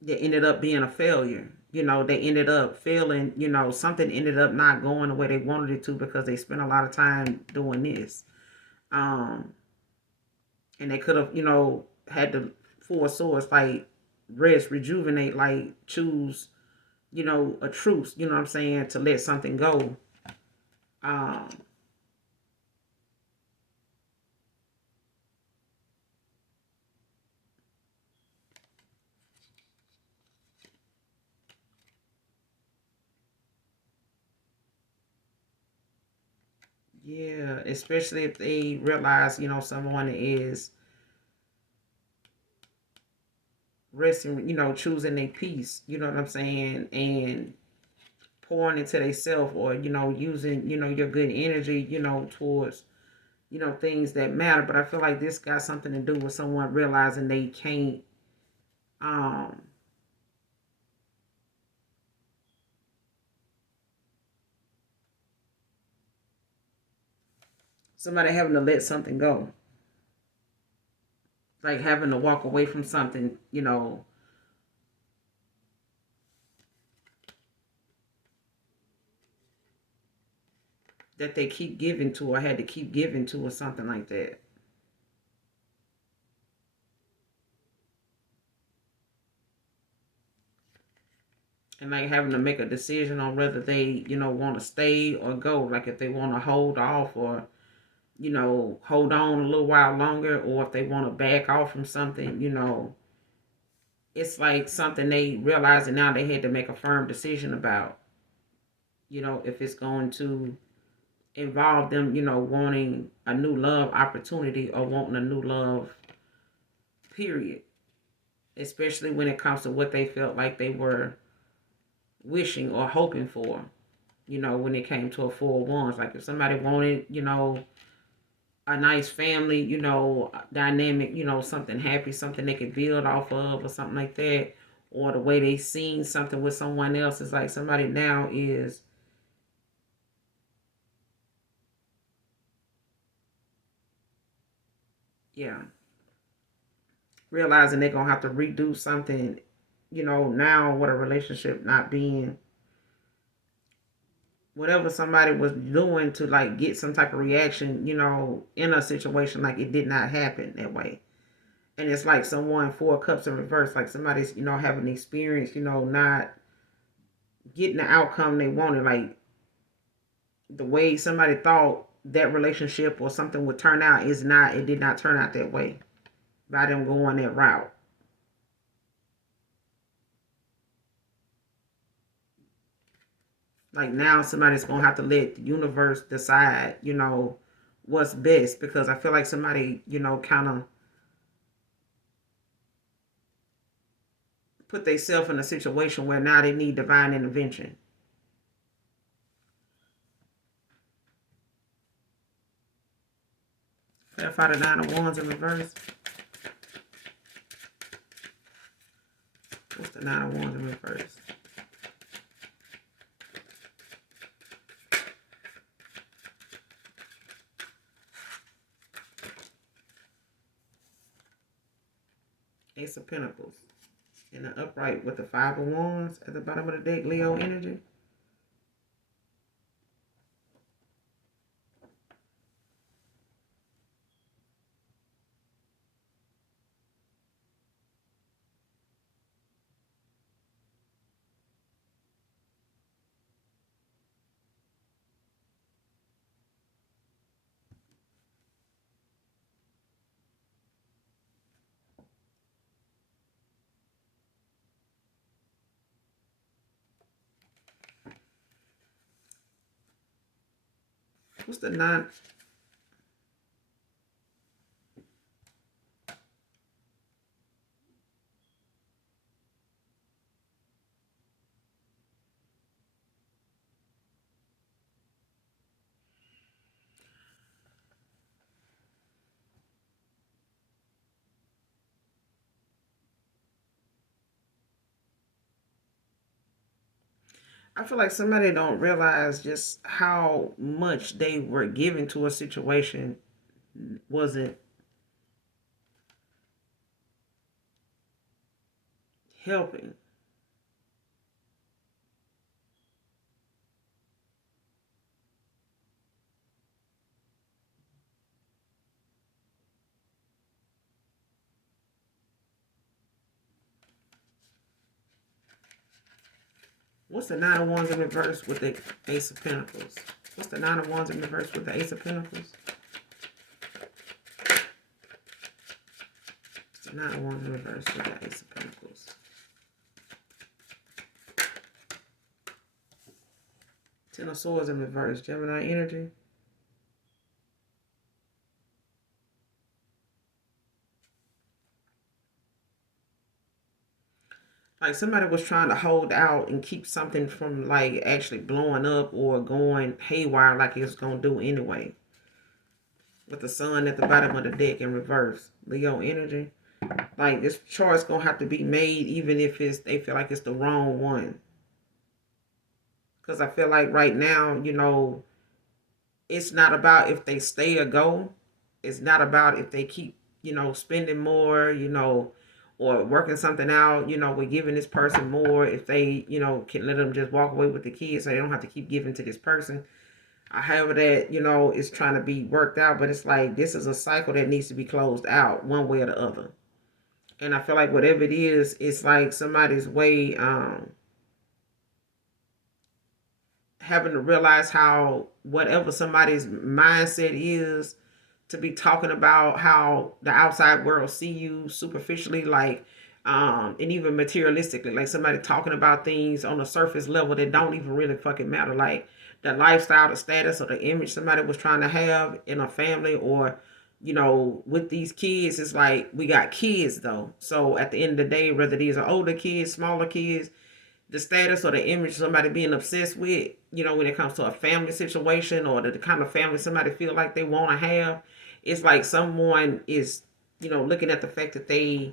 that ended up being a failure. They ended up failing, something ended up not going the way they wanted it to because they spent a lot of time doing this. Um, and they could have, had the four swords, like rest, rejuvenate, like choose, a truce, you know what I'm saying, to let something go. Um, yeah, especially if they realize, someone is resting, choosing their peace, you know what I'm saying, and pouring into themselves, or, using, your good energy, towards, things that matter. But I feel like this got something to do with someone realizing they can't, um, somebody having to let something go, like having to walk away from something, that they keep giving to or had to keep giving to or something like that. And like having to make a decision on whether they, want to stay or go. Like if they want to hold off or, hold on a little while longer, or if they want to back off from something, it's like something they realizing now they had to make a firm decision about, if it's going to involve them, wanting a new love opportunity or wanting a new love, period. Especially when it comes to what they felt like they were wishing or hoping for, when it came to a Four of Wands. Like if somebody wanted, a nice family, dynamic, something happy, something they could build off of or something like that, or the way they seen something with someone else, is like somebody now is, yeah, realizing they're gonna have to redo something, now with a relationship not being whatever somebody was doing to like get some type of reaction, in a situation, like it did not happen that way. And it's like someone, Four of Cups in reverse, like somebody's, having experience, not getting the outcome they wanted, like the way somebody thought that relationship or something would turn out is not, it did not turn out that way by them going that route. Like now somebody's gonna have to let the universe decide, what's best, because I feel like somebody, kind of put themselves in a situation where now they need divine intervention. Clarify the Nine of Wands in reverse. What's the Nine of Wands in reverse? Ace of Pentacles. In the upright with the Five of Wands at the bottom of the deck, Leo energy. What's the nine? I feel like somebody don't realize just how much they were given to a situation wasn't helping. What's the nine of wands in reverse with the ace of pentacles? What's the nine of wands in reverse with the ace of pentacles? What's the nine of wands in reverse with the ace of pentacles? Ten of swords in reverse, Gemini energy. Like somebody was trying to hold out and keep something from like actually blowing up or going haywire like it's gonna do anyway. With the sun at the bottom of the deck in reverse, Leo energy. Like this choice gonna have to be made even if it's they feel like it's the wrong one. Because I feel like right now, it's not about if they stay or go. It's not about if they keep, spending more, or working something out, we're giving this person more. If they, can let them just walk away with the kids so they don't have to keep giving to this person. However that, is trying to be worked out. But it's like this is a cycle that needs to be closed out one way or the other. And I feel like whatever it is, it's like somebody's way having to realize how whatever somebody's mindset is to be talking about how the outside world see you superficially, like and even materialistically, like somebody talking about things on a surface level that don't even really fucking matter, like the lifestyle, the status, or the image somebody was trying to have in a family, or with these kids. It's like we got kids though, so at the end of the day, whether these are older kids, smaller kids, the status or the image somebody being obsessed with, when it comes to a family situation or the kind of family somebody feel like they want to have, it's like someone is, looking at the fact that they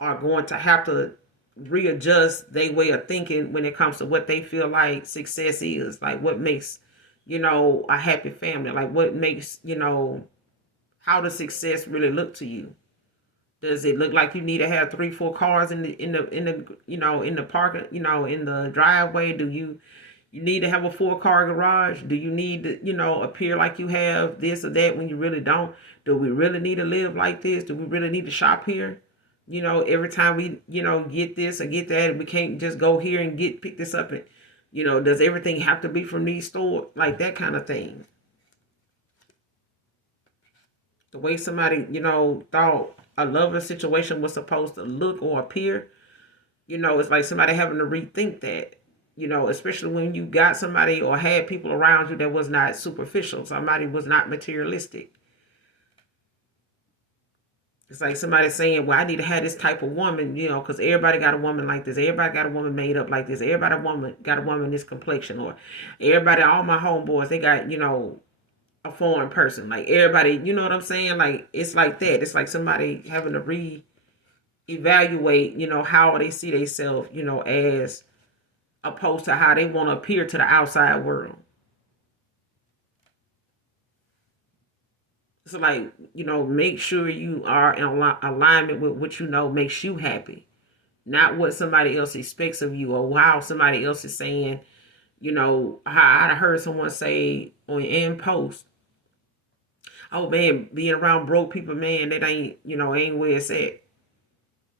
are going to have to readjust their way of thinking when it comes to what they feel like success is. Like what makes, a happy family. Like what makes, how does success really look to you? Does it look like you need to have 3, 4 cars in the in the park, in the driveway? Do you need to have a 4-car garage? Do you need to, appear like you have this or that when you really don't? Do we really need to live like this? Do we really need to shop here? Every time we, get this or get that, we can't just go here and pick this up and, does everything have to be from these stores? Like that kind of thing. The way somebody, thought a loving situation was supposed to look or appear, it's like somebody having to rethink that. Especially when you got somebody or had people around you that was not superficial, somebody was not materialistic. It's like somebody saying, well, I need to have this type of woman, because everybody got a woman like this. Everybody got a woman made up like this. Everybody got a woman this complexion. Or everybody, all my homeboys, they got, a foreign person. Like everybody, you know what I'm saying? Like it's like that. It's like somebody having to evaluate, how they see themselves, as opposed to how they want to appear to the outside world. So like, make sure you are in alignment with what makes you happy. Not what somebody else expects of you or how somebody else is saying, how I heard someone say on in post, oh man, being around broke people, man, that ain't, ain't where it's at.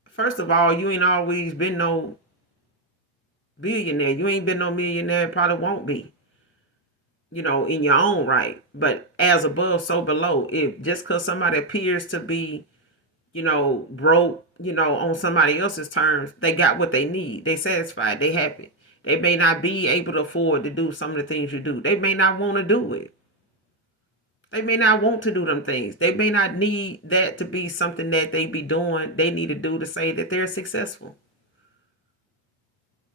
First of all, you ain't always been no billionaire. You ain't been no millionaire, probably won't be, in your own right. But as above, so below. If just because somebody appears to be, broke, on somebody else's terms, they got what they need. They satisfied. They happy. They may not be able to afford to do some of the things you do. They may not want to do it. They may not want to do them things. They may not need that to be something that they be doing. They need to do to say that they're successful.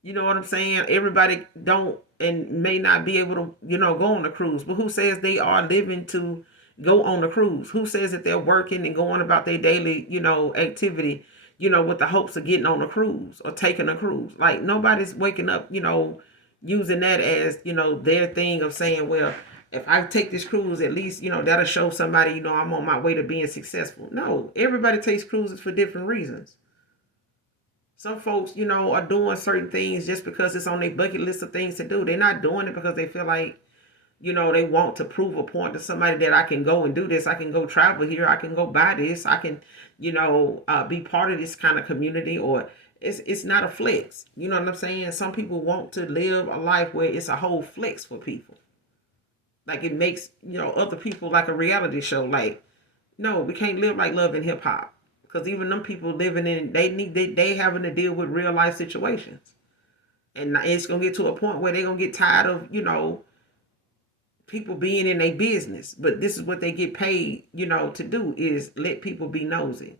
You know what I'm saying? Everybody don't and may not be able to, go on a cruise. But who says they are living to go on a cruise? Who says that they're working and going about their daily, activity, with the hopes of getting on a cruise or taking a cruise? Like nobody's waking up, using that as, their thing of saying, well, if I take this cruise, at least, that'll show somebody, I'm on my way to being successful. No, everybody takes cruises for different reasons. Some folks, are doing certain things just because it's on their bucket list of things to do. They're not doing it because they feel like, they want to prove a point to somebody that I can go and do this. I can go travel here. I can go buy this. I can, be part of this kind of community. Or it's not a flex. You know what I'm saying? Some people want to live a life where it's a whole flex for people. Like it makes, other people like a reality show. Like, no, we can't live like Love and Hip Hop. Because even them people living in, they having to deal with real life situations. And it's going to get to a point where they're going to get tired of, people being in their business. But this is what they get paid, to do is let people be nosy.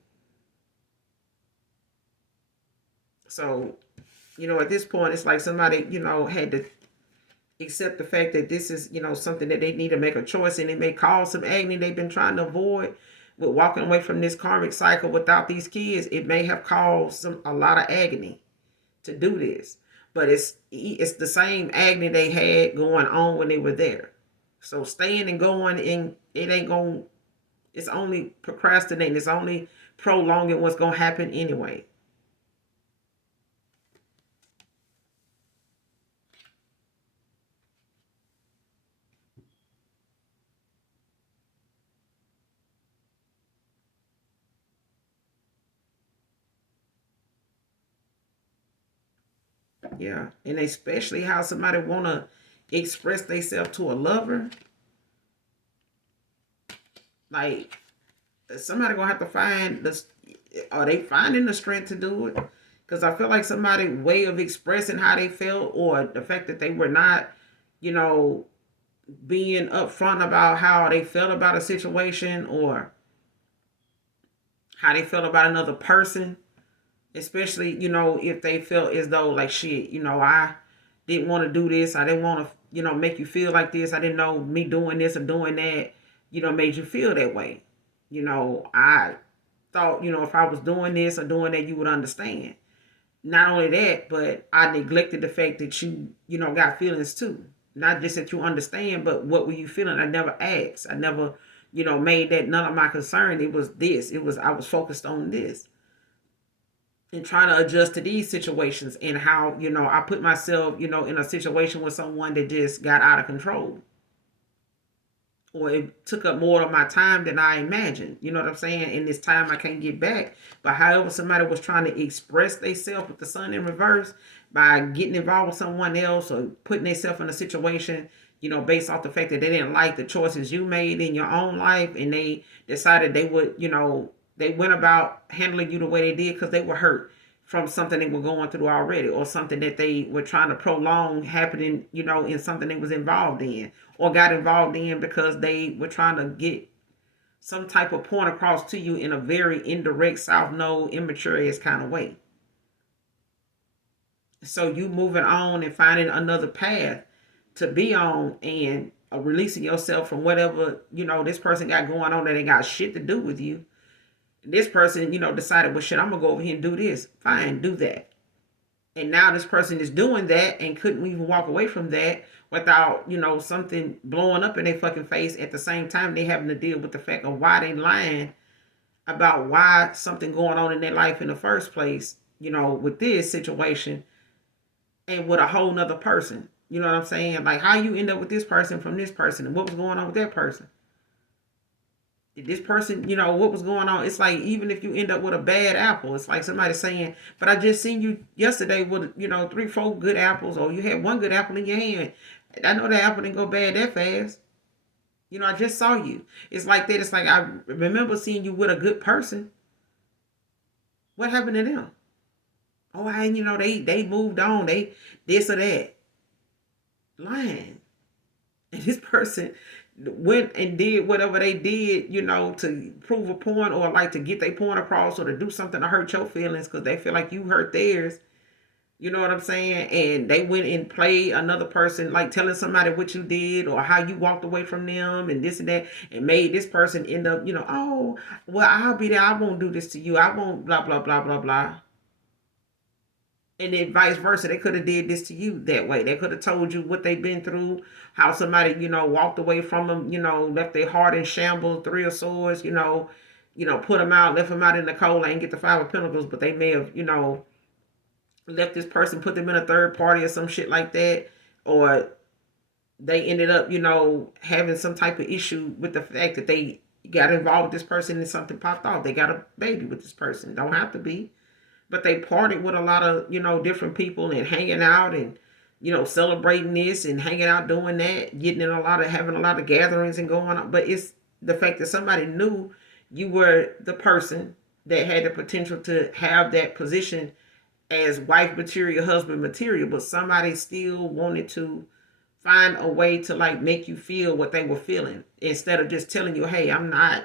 So, at this point, it's like somebody, had to accept the fact that this is, something that they need to make a choice, and it may cause some agony they've been trying to avoid with walking away from this karmic cycle without these kids. It may have caused a lot of agony to do this, but it's the same agony they had going on when they were there. So staying and going, and it ain't going. It's only procrastinating. It's only prolonging what's going to happen anyway. Yeah, and especially how somebody wanna express themselves to a lover. Like somebody gonna have to find the. Are they finding the strength to do it? Because I feel like somebody way of expressing how they felt, or the fact that they were not, you know, being upfront about how they felt about a situation, or how they felt about another person, especially if they felt as though like shit, I didn't want to do this, I didn't want to make you feel like this, I didn't know me doing this or doing that made you feel that way. I thought if I was doing this or doing that you would understand. Not only that, but I neglected the fact that you got feelings too. Not just that you understand, but what were you feeling? I never asked. I never made that none of my concern. It was this, I was focused on this and trying to adjust to these situations, and how I put myself in a situation with someone that just got out of control, or it took up more of my time than I imagined. You know what I'm saying? In this time I can't get back. But however somebody was trying to express themselves with the sun in reverse by getting involved with someone else, or putting themselves in a situation, based off the fact that they didn't like the choices you made in your own life, and they decided they would, they went about handling you the way they did because they were hurt from something they were going through already, or something that they were trying to prolong happening, in something they was involved in, or got involved in because they were trying to get some type of point across to you in a very indirect, south node, immature ass kind of way. So you moving on and finding another path to be on, and releasing yourself from whatever this person got going on that ain't got shit to do with you. This person decided, well shit, I'm gonna go over here and do this. Fine, do that. And now this person is doing that and couldn't even walk away from that without something blowing up in their fucking face. At the same time, they having to deal with the fact of why they lying about why something going on in their life in the first place, with this situation, and with a whole nother person. You know what I'm saying? Like how you end up with this person from this person, and what was going on with that person. Did this person, what was going on? It's like, even if you end up with a bad apple, it's like somebody saying, but I just seen you yesterday with, 3, 4 good apples, or you had one good apple in your hand. I know that apple didn't go bad that fast. I just saw you. It's like that. It's like, I remember seeing you with a good person. What happened to them? Oh, they moved on. They this or that. Lying. And this person, went and did whatever they did, to prove a point or like to get their point across or to do something to hurt your feelings because they feel like you hurt theirs. You know what I'm saying? And they went and played another person, like telling somebody what you did or how you walked away from them and this and that, and made this person end up, oh, well, I'll be there. I won't do this to you. I won't, blah, blah, blah, blah, blah. And then vice versa. They could have did this to you that way. They could have told you what they've been through, how somebody, walked away from them, left their heart in shambles, 3 of swords, put them out, left them out in the cold, and get the 5 of Pentacles, but they may have, left this person, put them in a third party or some shit like that, or they ended up, having some type of issue with the fact that they got involved with this person and something popped off. They got a baby with this person. Don't have to be, but they partied with a lot of, different people and hanging out and, celebrating this and hanging out doing that, getting in having a lot of gatherings and going on. But it's the fact that somebody knew you were the person that had the potential to have that position as wife material, husband material, but somebody still wanted to find a way to like make you feel what they were feeling instead of just telling you, hey, I'm not,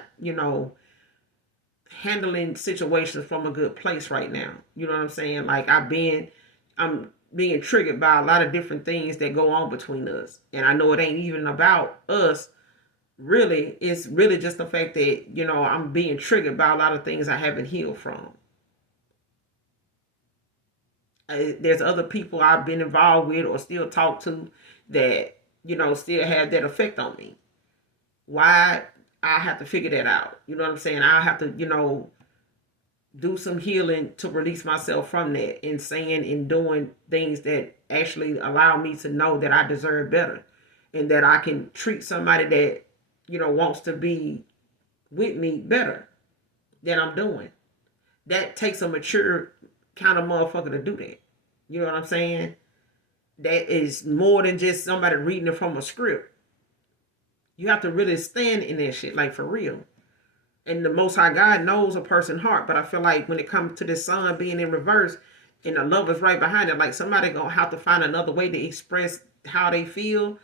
handling situations from a good place right now. You know what I'm saying? Like I'm being triggered by a lot of different things that go on between us. And I know it ain't even about us. Really, it's really just the fact that, I'm being triggered by a lot of things I haven't healed from. There's other people I've been involved with or still talk to that, still have that effect on me. Why? I have to figure that out. You know what I'm saying? I have to, do some healing to release myself from that and saying and doing things that actually allow me to know that I deserve better and that I can treat somebody that, wants to be with me better than I'm doing. That takes a mature kind of motherfucker to do that. You know what I'm saying? That is more than just somebody reading it from a script. You have to really stand in that shit, like for real. And the Most High God knows a person's heart. But I feel like when it comes to this sun being in reverse and the love is right behind it, like somebody gonna have to find another way to express how they feel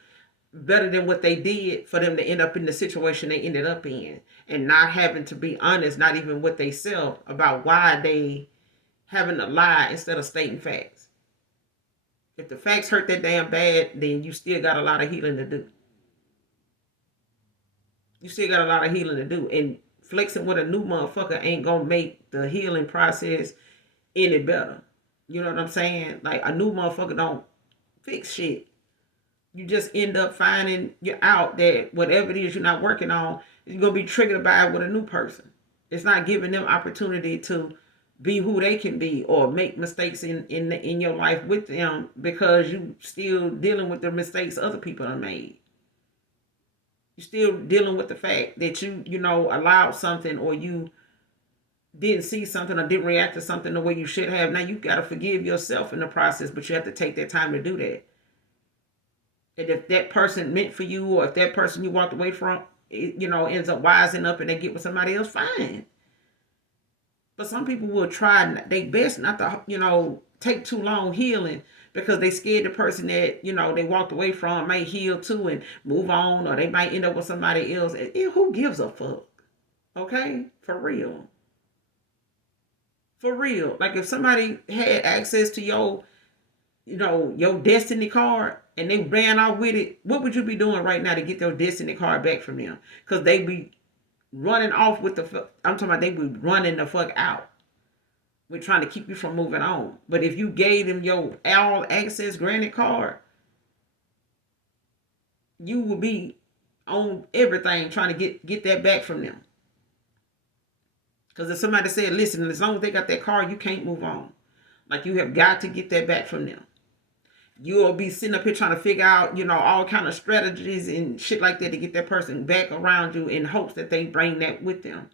better than what they did for them to end up in the situation they ended up in. And not having to be honest, not even with they self, about why they having to lie instead of stating facts. If the facts hurt that damn bad, then you still got a lot of healing to do. You still got a lot of healing to do. And flexing with a new motherfucker ain't gonna make the healing process any better. You know what I'm saying? Like a new motherfucker don't fix shit. You just end up finding you out that whatever it is you're not working on, you're gonna be triggered by it with a new person. It's not giving them opportunity to be who they can be or make mistakes in your life with them because you still dealing with the mistakes other people have made. You're still dealing with the fact that you allowed something or you didn't see something or didn't react to something the way you should have. Now you got to forgive yourself in the process, but you have to take that time to do that. And if that person meant for you or if that person you walked away from, ends up wising up and they get with somebody else, fine. But some people will try their best not to, take too long healing because they scared the person that, they walked away from may heal too and move on, or they might end up with somebody else. And who gives a fuck? Okay? For real. For real. Like if somebody had access to your destiny card and they ran off with it, what would you be doing right now to get your destiny card back from them? Because they be running off with I'm talking about they be running the fuck out. We're trying to keep you from moving on. But if you gave them your all access granted card, you would be on everything trying to get that back from them. Because if somebody said, listen, as long as they got that card, you can't move on. Like you have got to get that back from them. You'll be sitting up here trying to figure out, all kind of strategies and shit like that to get that person back around you in hopes that they bring that with them.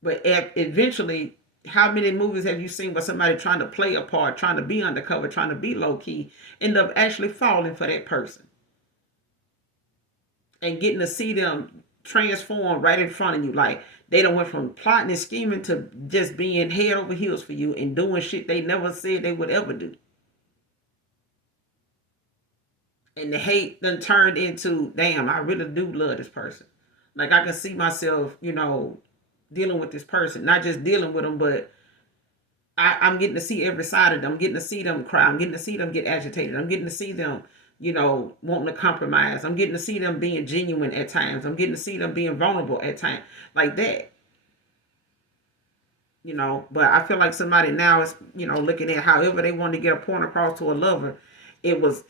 But eventually, how many movies have you seen where somebody trying to play a part, trying to be undercover, trying to be low-key, end up actually falling for that person? And getting to see them transform right in front of you. Like, they done went from plotting and scheming to just being head over heels for you and doing shit they never said they would ever do. And the hate then turned into, damn, I really do love this person. Like I can see myself, dealing with this person, not just dealing with them, but I'm getting to see every side of them. I'm getting to see them cry. I'm getting to see them get agitated. I'm getting to see them, wanting to compromise. I'm getting to see them being genuine at times. I'm getting to see them being vulnerable at times, like that. But I feel like somebody now is, looking at however they want to get a point across to a lover. It was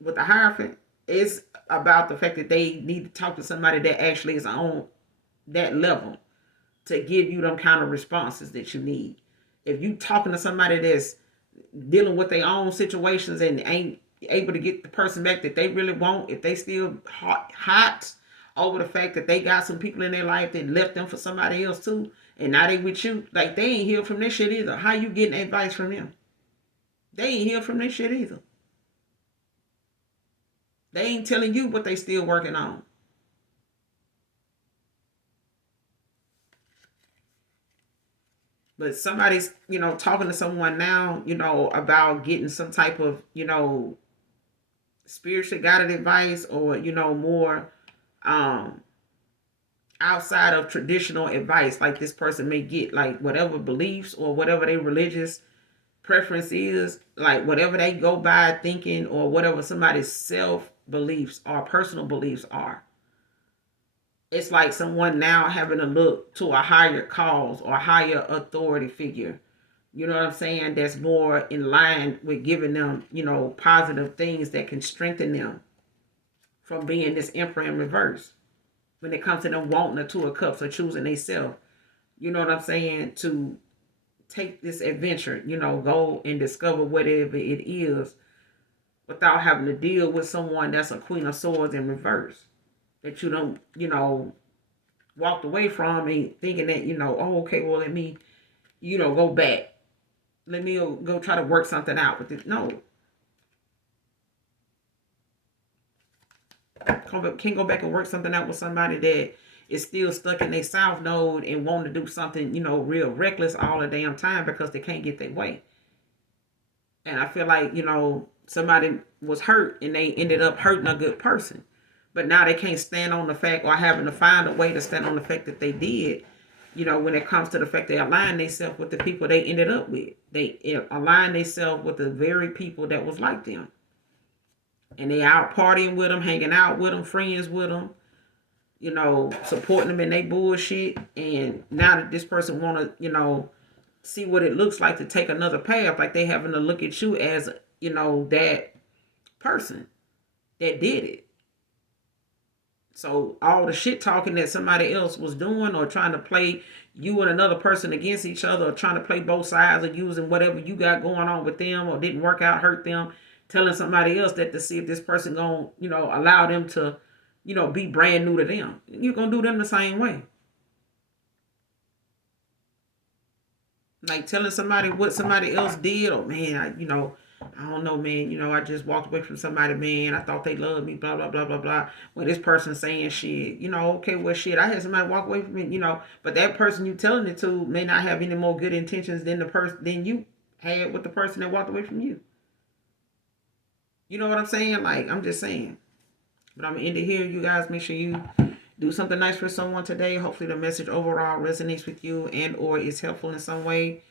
with the hierophant. It's about the fact that they need to talk to somebody that actually is on that level to give you them kind of responses that you need. If you talking to somebody that's dealing with their own situations and ain't able to get the person back that they really want, if they still hot over the fact that they got some people in their life that left them for somebody else too, and now they with you, like they ain't healed from this shit either. How you getting advice from them? They ain't healed from this shit either. They ain't telling you what they still working on. But somebody's, talking to someone now, about getting some type of, spiritually guided advice, or, more um outside of traditional advice like this person may get, like whatever beliefs or whatever their religious preference is, like whatever they go by thinking, or whatever somebody's self beliefs or personal beliefs are. It's like someone now having to look to a higher cause or higher authority figure. You know what I'm saying? That's more in line with giving them, positive things that can strengthen them from being this emperor in reverse. When it comes to them wanting the two of cups or choosing themselves, you know what I'm saying? To take this adventure, go and discover whatever it is without having to deal with someone that's a queen of swords in reverse. That you don't, walked away from and thinking that, oh, okay, well, let me, go back. Let me go try to work something out with it. No. Can't go back and work something out with somebody that is still stuck in their south node and want to do something, real reckless all the damn time because they can't get their way. And I feel like, somebody was hurt and they ended up hurting a good person. But now they can't stand on the fact, or having to find a way to stand on the fact that they did, when it comes to the fact they align themselves with the people they ended up with. They align themselves with the very people that was like them. And they out partying with them, hanging out with them, friends with them, supporting them in their bullshit. And now that this person want to, see what it looks like to take another path, like they having to look at you as, that person that did it. So all the shit talking that somebody else was doing, or trying to play you and another person against each other, or trying to play both sides, or using whatever you got going on with them, or didn't work out, hurt them, telling somebody else that to see if this person gonna, allow them to, be brand new to them. You're gonna do them the same way. Like telling somebody what somebody else did, or man, I don't know, man. I just walked away from somebody, man. I thought they loved me, blah, blah, blah, blah, blah. Well, this person saying shit, okay, well, shit, I had somebody walk away from me, but that person you telling it to may not have any more good intentions than the person than you had with the person that walked away from you. You know what I'm saying? Like, I'm just saying. But I'm going to end it here. You guys, make sure you do something nice for someone today. Hopefully the message overall resonates with you and or is helpful in some way,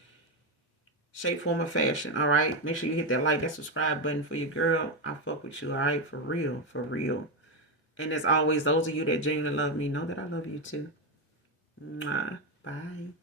shape, form, or fashion. All right. Make sure you hit that like and subscribe button for your girl. I fuck with you. All right. For real. For real. And as always, those of you that genuinely love me, know that I love you too. Mwah. Bye.